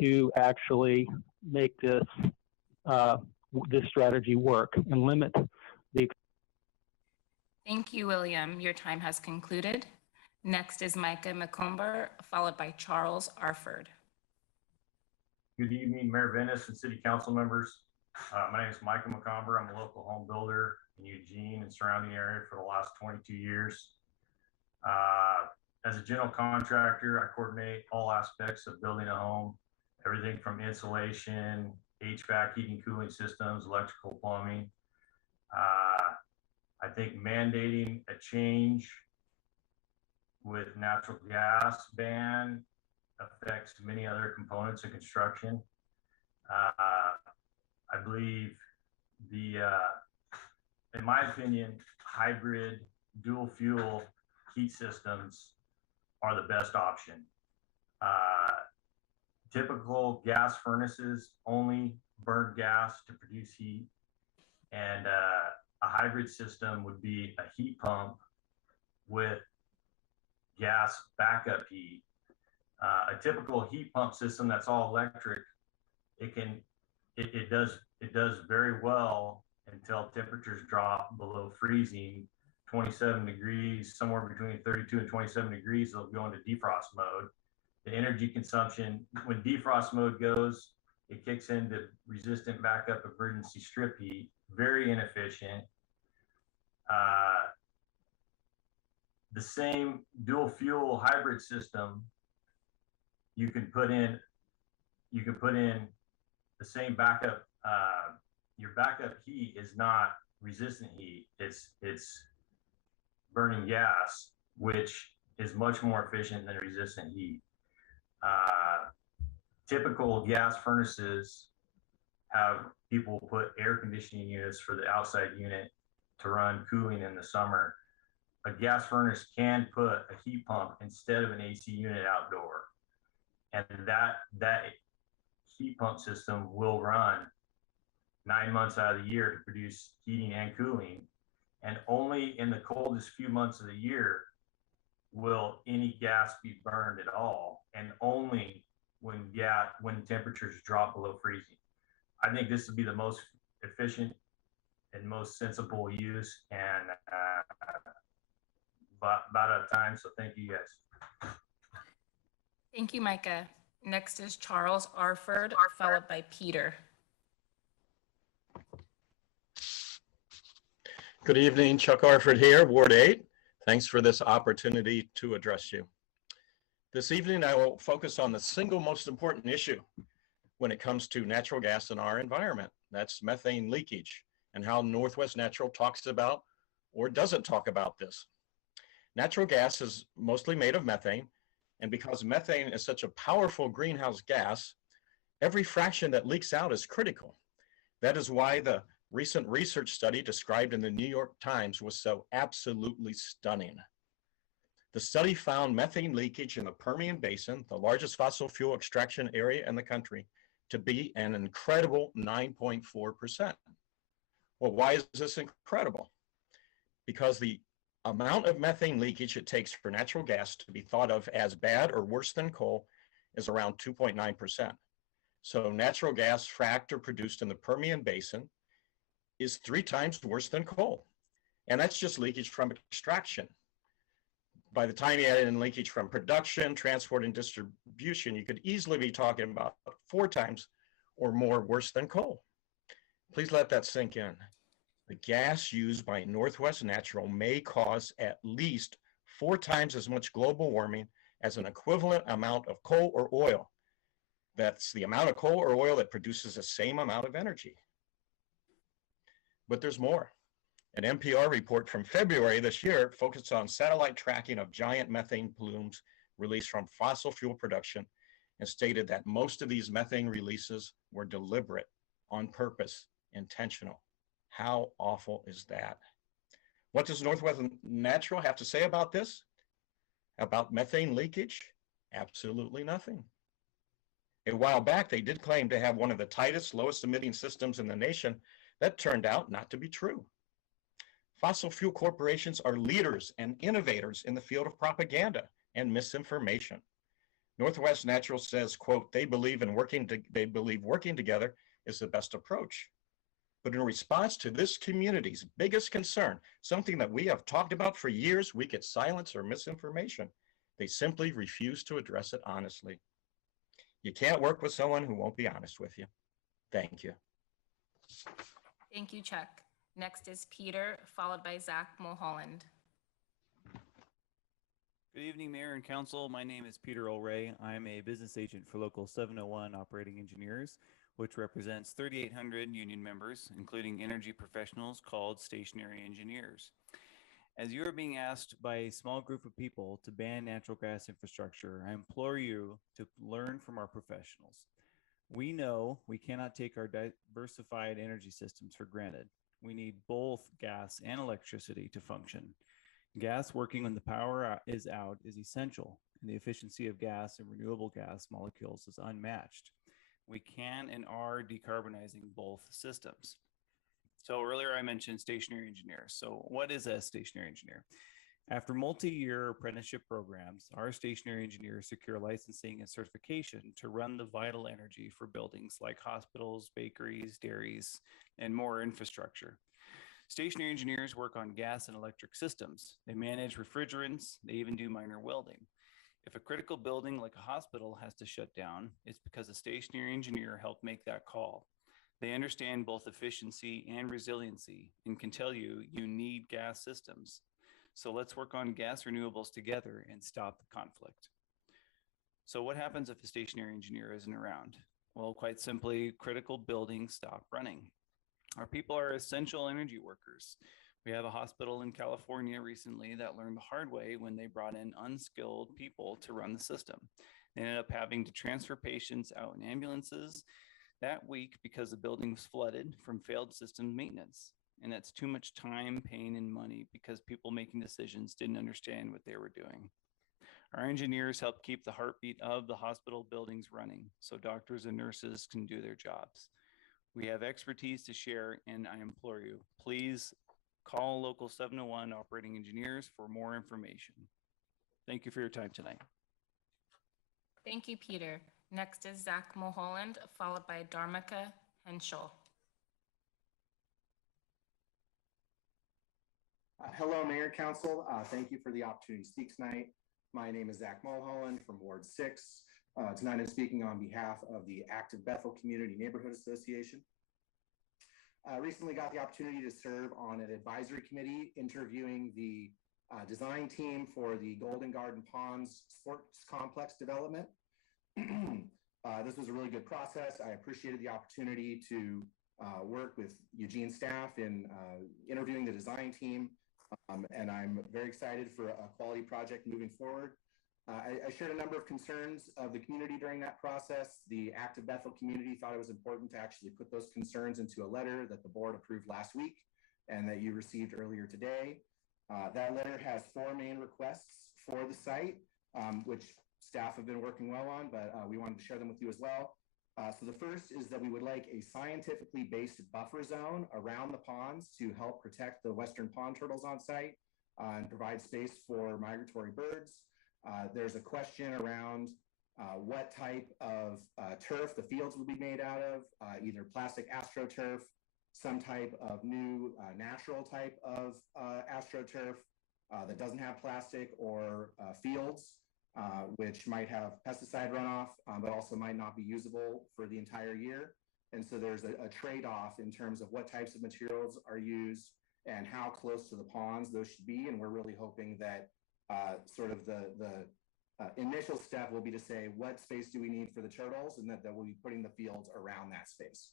to actually make this strategy work and limit the. Thank you, William. Your time has concluded. Next is Micah McComber, followed by Charles Arford. Good evening, Mayor Venice and City Council members. My name is Micah McComber. I'm a local home builder in Eugene and surrounding area for the last 22 years. As a general contractor, I coordinate all aspects of building a home, everything from insulation, HVAC, heating, cooling systems, electrical, plumbing. I think mandating a change with natural gas ban affects many other components of construction. I believe in my opinion, hybrid dual fuel heat systems are the best option. Typical gas furnaces only burn gas to produce heat, and a hybrid system would be a heat pump with gas backup heat. A typical heat pump system that's all electric, it does very well until temperatures drop below freezing, 27 degrees, somewhere between 32 and 27 degrees, they'll go into defrost mode. The energy consumption, when defrost mode goes, it kicks into resistant backup emergency strip heat, very inefficient. The same dual fuel hybrid system, you can put in the same backup. Your backup heat is not resistant heat. It's burning gas, which is much more efficient than resistant heat. Typical gas furnaces have people put air conditioning units for the outside unit to run cooling in the summer. A gas furnace can put a heat pump instead of an AC unit outdoor. And that heat pump system will run 9 months out of the year to produce heating and cooling. And only in the coldest few months of the year will any gas be burned at all, and only when temperatures drop below freezing. I think this would be the most efficient and most sensible use, and about out of time, so thank you guys. Thank you, Micah. Next is Charles Arford, followed by Peter. Good evening, Chuck Arford here, Ward 8. Thanks for this opportunity to address you. This evening, I will focus on the single most important issue when it comes to natural gas in our environment. That's methane leakage and how Northwest Natural talks about or doesn't talk about this. Natural gas is mostly made of methane, and because methane is such a powerful greenhouse gas, every fraction that leaks out is critical. That is why the recent research study described in the New York Times was so absolutely stunning. The study found methane leakage in the Permian Basin, the largest fossil fuel extraction area in the country, to be an incredible 9.4%. Well, why is this incredible? Because the amount of methane leakage it takes for natural gas to be thought of as bad or worse than coal is around 2.9%. So natural gas fracked or produced in the Permian Basin is 3 times worse than coal. And that's just leakage from extraction. By the time you add in leakage from production, transport, and distribution, you could easily be talking about 4 times or more worse than coal. Please let that sink in. The gas used by Northwest Natural may cause at least 4 times as much global warming as an equivalent amount of coal or oil. That's the amount of coal or oil that produces the same amount of energy. But there's more. An NPR report from February this year focused on satellite tracking of giant methane plumes released from fossil fuel production and stated that most of these methane releases were deliberate, on purpose, intentional. How awful is that? What does Northwest Natural have to say about this? About methane leakage? Absolutely nothing. A while back, they did claim to have one of the tightest, lowest emitting systems in the nation. That turned out not to be true. Fossil fuel corporations are leaders and innovators in the field of propaganda and misinformation. Northwest Natural says, quote, they believe working together is the best approach. But in response to this community's biggest concern, something that we have talked about for years, we get silence or misinformation. They simply refuse to address it honestly. You can't work with someone who won't be honest with you. Thank you. Thank you, Chuck. Next is Peter, followed by Zach Mulholland. Good evening, Mayor and Council. My name is Peter O'Ray. I'm a business agent for Local 701 Operating Engineers, which represents 3,800 union members, including energy professionals called stationary engineers. As you are being asked by a small group of people to ban natural gas infrastructure, I implore you to learn from our professionals. We know we cannot take our diversified energy systems for granted. We need both gas and electricity to function. Gas working when the power is out is essential, and the efficiency of gas and renewable gas molecules is unmatched. We can and are decarbonizing both systems. So earlier I mentioned stationary engineers. So what is a stationary engineer? After multi-year apprenticeship programs, our stationary engineers secure licensing and certification to run the vital energy for buildings like hospitals, bakeries, dairies, and more infrastructure. Stationary engineers work on gas and electric systems. They manage refrigerants. They even do minor welding. If a critical building like a hospital has to shut down, it's because a stationary engineer helped make that call. They understand both efficiency and resiliency and can tell you you need gas systems. So let's work on gas renewables together and stop the conflict. So what happens if a stationary engineer isn't around? Well, quite simply, critical buildings stop running. Our people are essential energy workers. We have a hospital in California recently that learned the hard way when they brought in unskilled people to run the system. They ended up having to transfer patients out in ambulances that week because the building was flooded from failed system maintenance. And that's too much time, pain, and money because people making decisions didn't understand what they were doing. Our engineers help keep the heartbeat of the hospital buildings running so doctors and nurses can do their jobs. We have expertise to share, and I implore you, please call Local 701 operating engineers for more information. Thank you for your time tonight. Thank you, Peter. Next is Zach Mulholland, followed by Dharmika Henschel. Hello, Mayor and Council. Thank you for the opportunity to speak tonight. My name is Zach Mulholland from Ward 6. Tonight I'm speaking on behalf of the Active Bethel Community Neighborhood Association. I recently got the opportunity to serve on an advisory committee interviewing the design team for the Golden Garden Ponds Sports Complex development. This was a really good process. I appreciated the opportunity to work with Eugene staff in interviewing the design team. And I'm very excited for a quality project moving forward. I shared a number of concerns of the community during that process. The Active Bethel community thought it was important to actually put those concerns into a letter that the board approved last week and that you received earlier today. That letter has 4 main requests for the site, which staff have been working well on, but we wanted to share them with you as well. So the first is that we would like a scientifically based buffer zone around the ponds to help protect the western pond turtles on site and provide space for migratory birds. There's a question around what type of turf the fields will be made out of, either plastic astroturf, some type of new natural type of astroturf that doesn't have plastic, or fields which might have pesticide runoff, but also might not be usable for the entire year. And so there's a trade-off in terms of what types of materials are used and how close to the ponds those should be. And we're really hoping that sort of the initial step will be to say, what space do we need for the turtles? And that we'll be putting the fields around that space.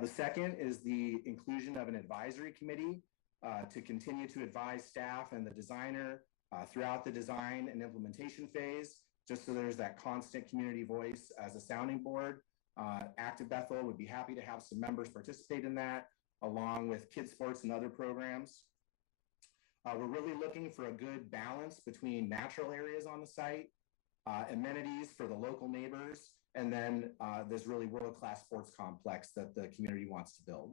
The second is the inclusion of an advisory committee to continue to advise staff and the designer throughout the design and implementation phase, just so there's that constant community voice as a sounding board. Active Bethel would be happy to have some members participate in that, along with kids sports and other programs. We're really looking for a good balance between natural areas on the site, amenities for the local neighbors, and then this really world-class sports complex that the community wants to build.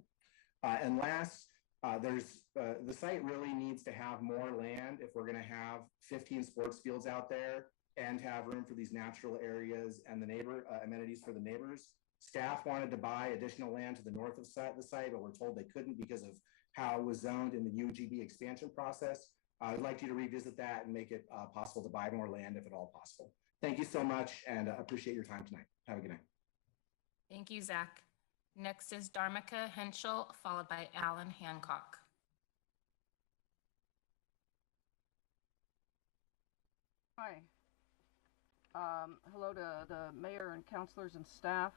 And last, the site really needs to have more land if we're going to have 15 sports fields out there and have room for these natural areas and the neighbor amenities for the neighbors. Staff wanted to buy additional land to the north of the site, but we're told they couldn't because of how it was zoned in the UGB expansion process. I'd like you to revisit that and make it possible to buy more land if at all possible. Thank you so much, and appreciate your time tonight. Have a good night. Thank you, Zach. Next is Dharmika Henschel, followed by Alan Hancock. Hi. Hello to the mayor and councilors and staff.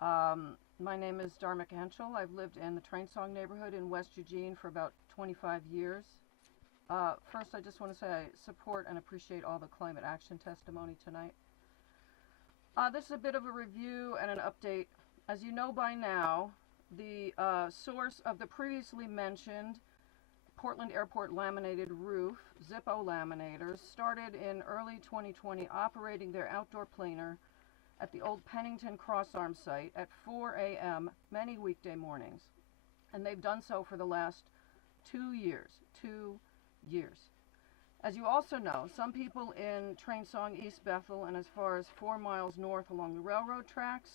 My name is Dharmika Henschel. I've lived in the Train Song neighborhood in West Eugene for about 25 years. First, I just want to say I support and appreciate all the climate action testimony tonight. This is a bit of a review and an update. As you know by now, the source of the previously mentioned Portland Airport laminated roof, Zippo laminators, started in early 2020 operating their outdoor planer at the old Pennington Crossarm site at 4 a.m. many weekday mornings. And they've done so for the last 2 years. 2 years. As you also know, some people in Train Song, East Bethel, and as far as 4 miles north along the railroad tracks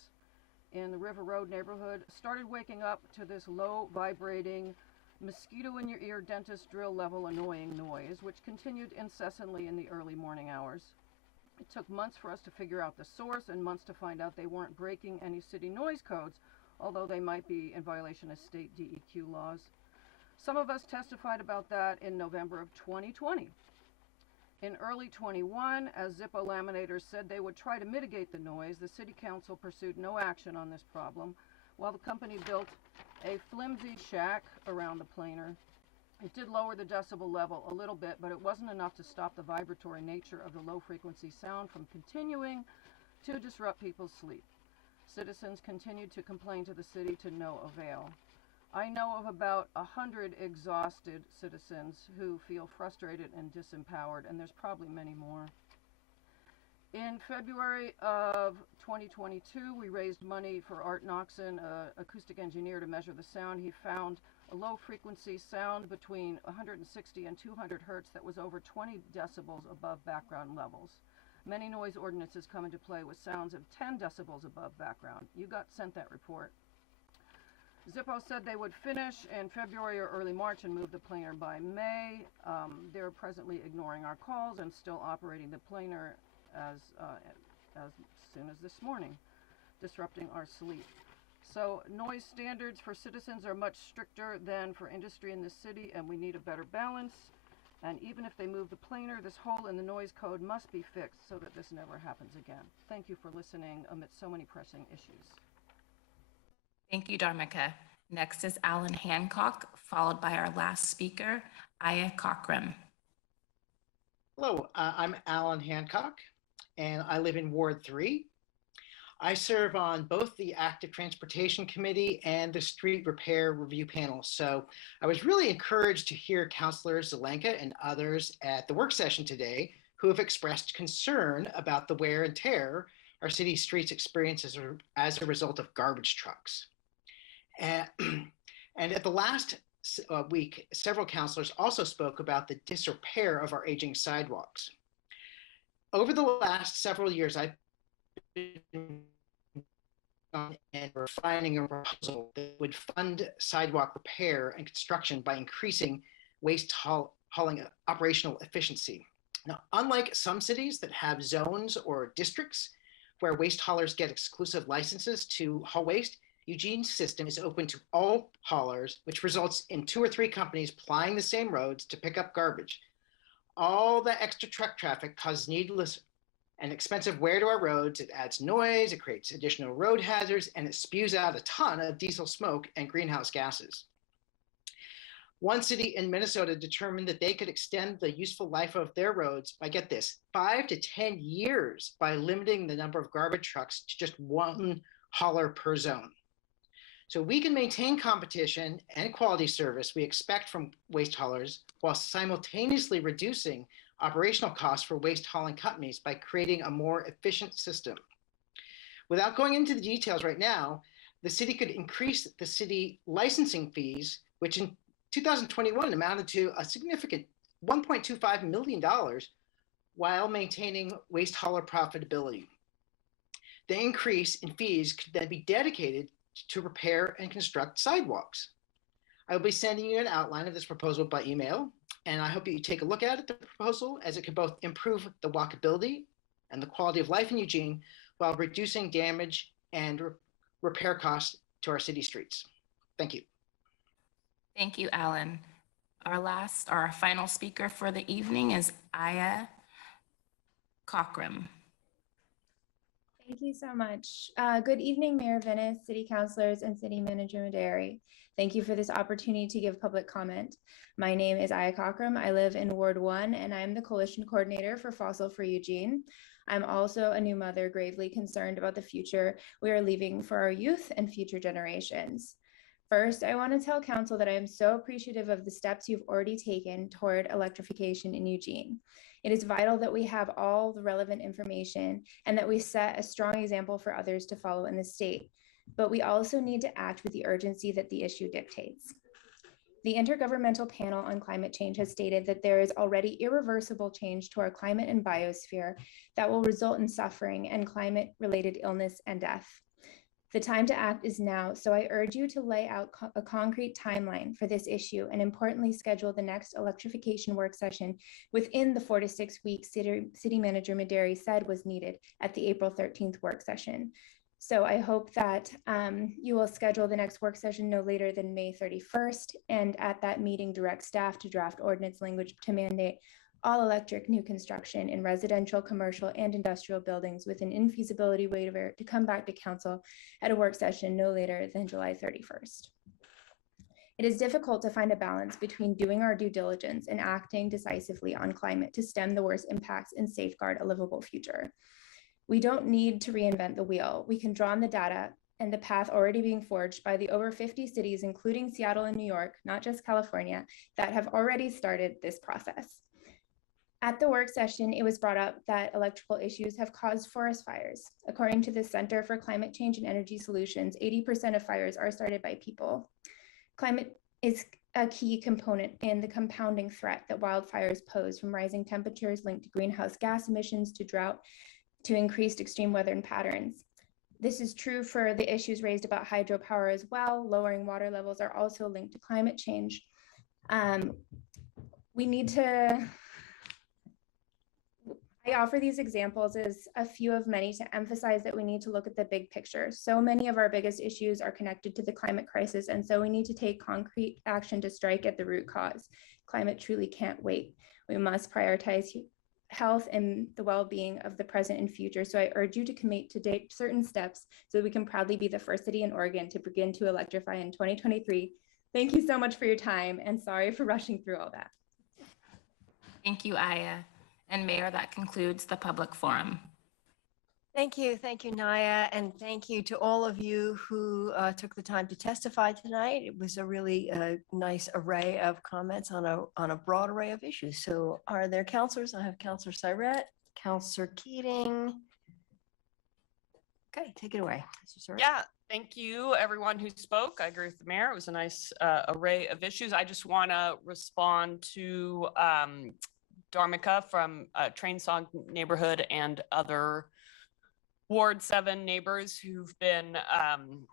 in the River Road neighborhood started waking up to this low vibrating mosquito in your ear dentist drill level annoying noise, which continued incessantly in the early morning hours. It took months for us to figure out the source and months to find out they weren't breaking any city noise codes, although they might be in violation of state DEQ laws. Some of us testified about that in November of 2020. In early 21, as Zippo laminators said they would try to mitigate the noise, the city council pursued no action on this problem, while the company built a flimsy shack around the planer. It did lower the decibel level a little bit, but it wasn't enough to stop the vibratory nature of the low-frequency sound from continuing to disrupt people's sleep. Citizens continued to complain to the city to no avail. I know of about 100 exhausted citizens who feel frustrated and disempowered, and there's probably many more. In February of 2022, we raised money for Art Noxon, an acoustic engineer, to measure the sound. He found a low frequency sound between 160 and 200 hertz that was over 20 decibels above background levels. Many noise ordinances come into play with sounds of 10 decibels above background. You got sent that report. Zippo said they would finish in February or early March and move the planer by May. They're presently ignoring our calls and still operating the planer as soon as this morning, disrupting our sleep. So noise standards for citizens are much stricter than for industry in this city, and we need a better balance. And even if they move the planer, this hole in the noise code must be fixed so that this never happens again. Thank you for listening amidst so many pressing issues. Thank you, Dharmika. Next is Alan Hancock, followed by our last speaker, Aya Cochran. Hello, I'm Alan Hancock, and I live in Ward 3. I serve on both the Active Transportation Committee and the Street Repair Review Panel. So I was really encouraged to hear Councilors Zelenka and others at the work session today who have expressed concern about the wear and tear our city streets experience as a result of garbage trucks. And at the last week, several councilors also spoke about the disrepair of our aging sidewalks. Over the last several years, I've been and refining a proposal that would fund sidewalk repair and construction by increasing waste hauling operational efficiency. Now, unlike some cities that have zones or districts where waste haulers get exclusive licenses to haul waste, Eugene's system is open to all haulers, which results in 2 or 3 companies plying the same roads to pick up garbage. All the extra truck traffic causes needless and expensive wear to our roads. It adds noise, it creates additional road hazards, and it spews out a ton of diesel smoke and greenhouse gases. One city in Minnesota determined that they could extend the useful life of their roads by, get this, 5 to 10 years by limiting the number of garbage trucks to just 1 hauler per zone. So we can maintain competition and quality service we expect from waste haulers while simultaneously reducing operational costs for waste hauling companies by creating a more efficient system. Without going into the details right now, the city could increase the city licensing fees, which in 2021 amounted to a significant $1.25 million, while maintaining waste hauler profitability. The increase in fees could then be dedicated to repair and construct sidewalks. I will be sending you an outline of this proposal by email, and I hope you take a look at the proposal, as it could both improve the walkability and the quality of life in Eugene while reducing damage and repair costs to our city streets. Thank you. Thank you, Alan. Our final speaker for the evening is Aya Cochran. Thank you so much. Good evening, Mayor Venice, City Councilors, and City Manager Maderi. Thank you for this opportunity to give public comment. My name is Aya Cochran. I live in Ward 1, and I'm the Coalition Coordinator for Fossil Free Eugene. I'm also a new mother, gravely concerned about the future we are leaving for our youth and future generations. First, I want to tell Council that I am so appreciative of the steps you've already taken toward electrification in Eugene. It is vital that we have all the relevant information and that we set a strong example for others to follow in the state. But we also need to act with the urgency that the issue dictates. The Intergovernmental Panel on Climate Change has stated that there is already irreversible change to our climate and biosphere that will result in suffering and climate-related illness and death. The time to act is now, so I urge you to lay out a concrete timeline for this issue and importantly schedule the next electrification work session within the 4 to 6 weeks City Manager Maderi said was needed at the April 13th work session. So I hope that you will schedule the next work session no later than May 31st, and at that meeting direct staff to draft ordinance language to mandate all electric new construction in residential, commercial, and industrial buildings with an infeasibility waiver to come back to Council at a work session no later than July 31st. It is difficult to find a balance between doing our due diligence and acting decisively on climate to stem the worst impacts and safeguard a livable future. We don't need to reinvent the wheel. We can draw on the data and the path already being forged by the over 50 cities, including Seattle and New York, not just California, that have already started this process. At the work session, it was brought up that electrical issues have caused forest fires. According to the Center for Climate Change and Energy Solutions, 80% of fires are started by people. Climate is a key component in the compounding threat that wildfires pose, from rising temperatures linked to greenhouse gas emissions to drought to increased extreme weather patterns. This is true for the issues raised about hydropower as well. Lowering water levels are also linked to climate change. I offer these examples as a few of many to emphasize that we need to look at the big picture. So many of our biggest issues are connected to the climate crisis, and so we need to take concrete action to strike at the root cause. Climate truly can't wait. We must prioritize health and the well-being of the present and future. So I urge you to commit to take certain steps so that we can proudly be the first city in Oregon to begin to electrify in 2023. Thank you so much for your time, and sorry for rushing through all that. Thank you, Aya. And Mayor, that concludes the public forum. Thank you, Naya, and thank you to all of you who took the time to testify tonight. It was a really nice array of comments on a broad array of issues. So are there counselors? I have Counselor Syrett, Counselor Keating. Okay, take it away. Yeah, thank you everyone who spoke. I agree with the mayor. It was a nice array of issues. I just want to respond to Dharmika from Trainsong neighborhood and other Ward 7 neighbors who've been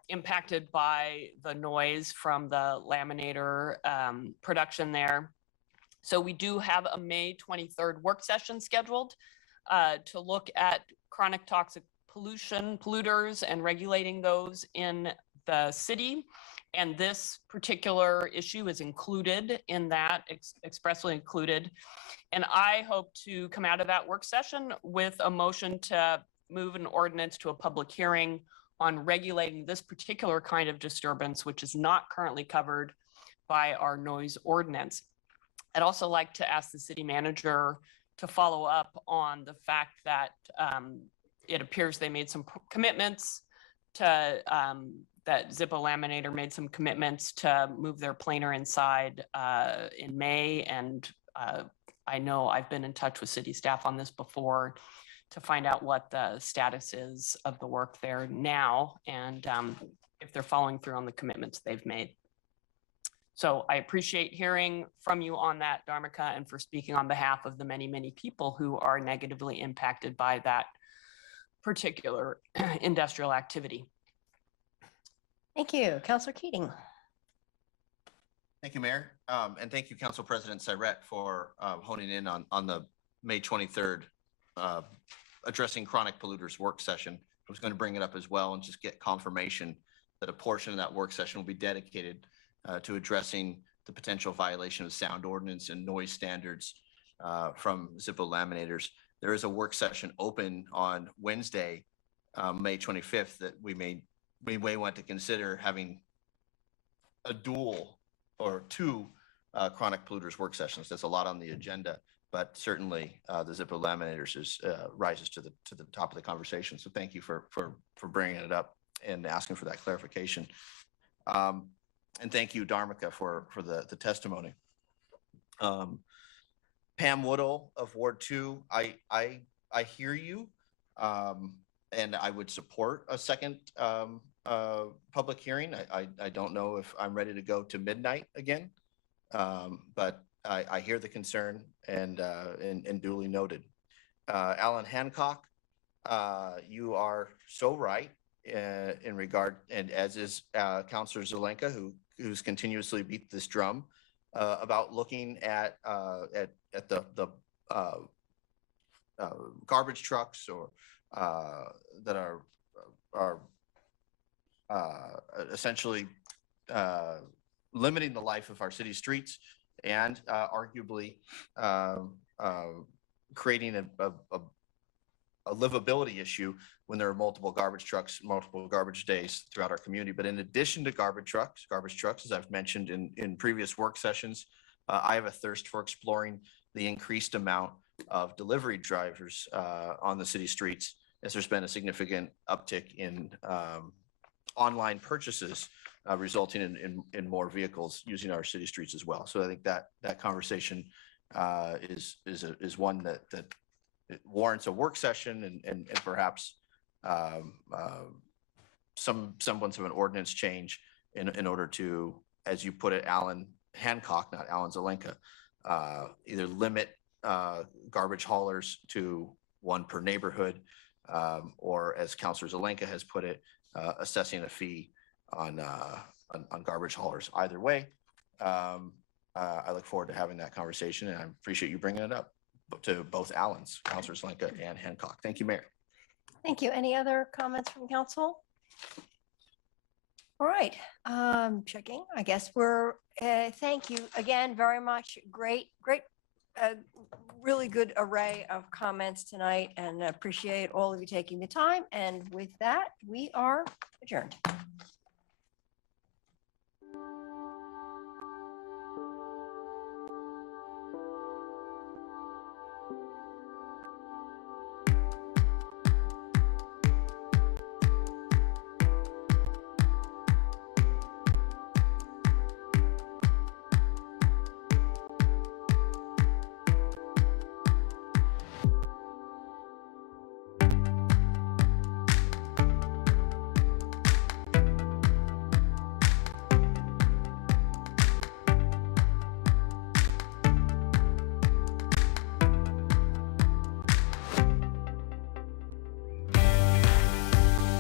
impacted by the noise from the laminator production there. So we do have a May 23rd work session scheduled to look at chronic toxic pollution, polluters, and regulating those in the city. And this particular issue is included in that, expressly included. And I hope to come out of that work session with a motion to move an ordinance to a public hearing on regulating this particular kind of disturbance, which is not currently covered by our noise ordinance. I'd also like to ask the city manager to follow up on the fact that it appears they made some commitments to, that Zippo Laminator made some commitments to move their planer inside in May. And I know I've been in touch with city staff on this before to find out what the status is of the work there now and if they're following through on the commitments they've made. So I appreciate hearing from you on that, Dharmika, and for speaking on behalf of the many, many people who are negatively impacted by that particular industrial activity. Thank you. Councilor Keating. Thank you, Mayor. And thank you, Council President Syrett, for honing in on the May 23rd addressing chronic polluters work session. I was going to bring it up as well and just get confirmation that a portion of that work session will be dedicated to addressing the potential violation of sound ordinance and noise standards from Zippo laminators. There is a work session open on Wednesday, May 25th, that we may want to consider having a dual or two chronic polluters work sessions. There's a lot on the agenda, but certainly the Zippo laminators rises to the top of the conversation. So thank you for bringing it up and asking for that clarification. And thank you, Dharmika, for the testimony. Pam Woodall of Ward 2, I hear you, and I would support a second public hearing. I don't know if I'm ready to go to midnight again, but I hear the concern and duly noted. Alan Hancock, you are so right in regard, and as is Councilor Zelenka, who's continuously beat this drum about looking at the garbage trucks or that are essentially limiting the life of our city streets and arguably creating a livability issue when there are multiple garbage trucks, multiple garbage days throughout our community. But in addition to garbage trucks, as I've mentioned in previous work sessions, I have a thirst for exploring the increased amount of delivery drivers on the city streets, as there's been a significant uptick in online purchases, resulting in more vehicles using our city streets as well. So I think that conversation is one that it warrants a work session and perhaps some semblance of an ordinance change in order to, as you put it, Alan Hancock, not Alan Zelenka, either limit garbage haulers to one per neighborhood, or as Councilor Zelenka has put it, assessing a fee on garbage haulers. Either way, I look forward to having that conversation, and I appreciate you bringing it up to both Allens, Councilor Zelenka and Hancock. Thank you, Mayor. Thank you. Any other comments from council? All right, checking. I guess we're, thank you again very much. Great, really good array of comments tonight, and appreciate all of you taking the time. And with that, we are adjourned.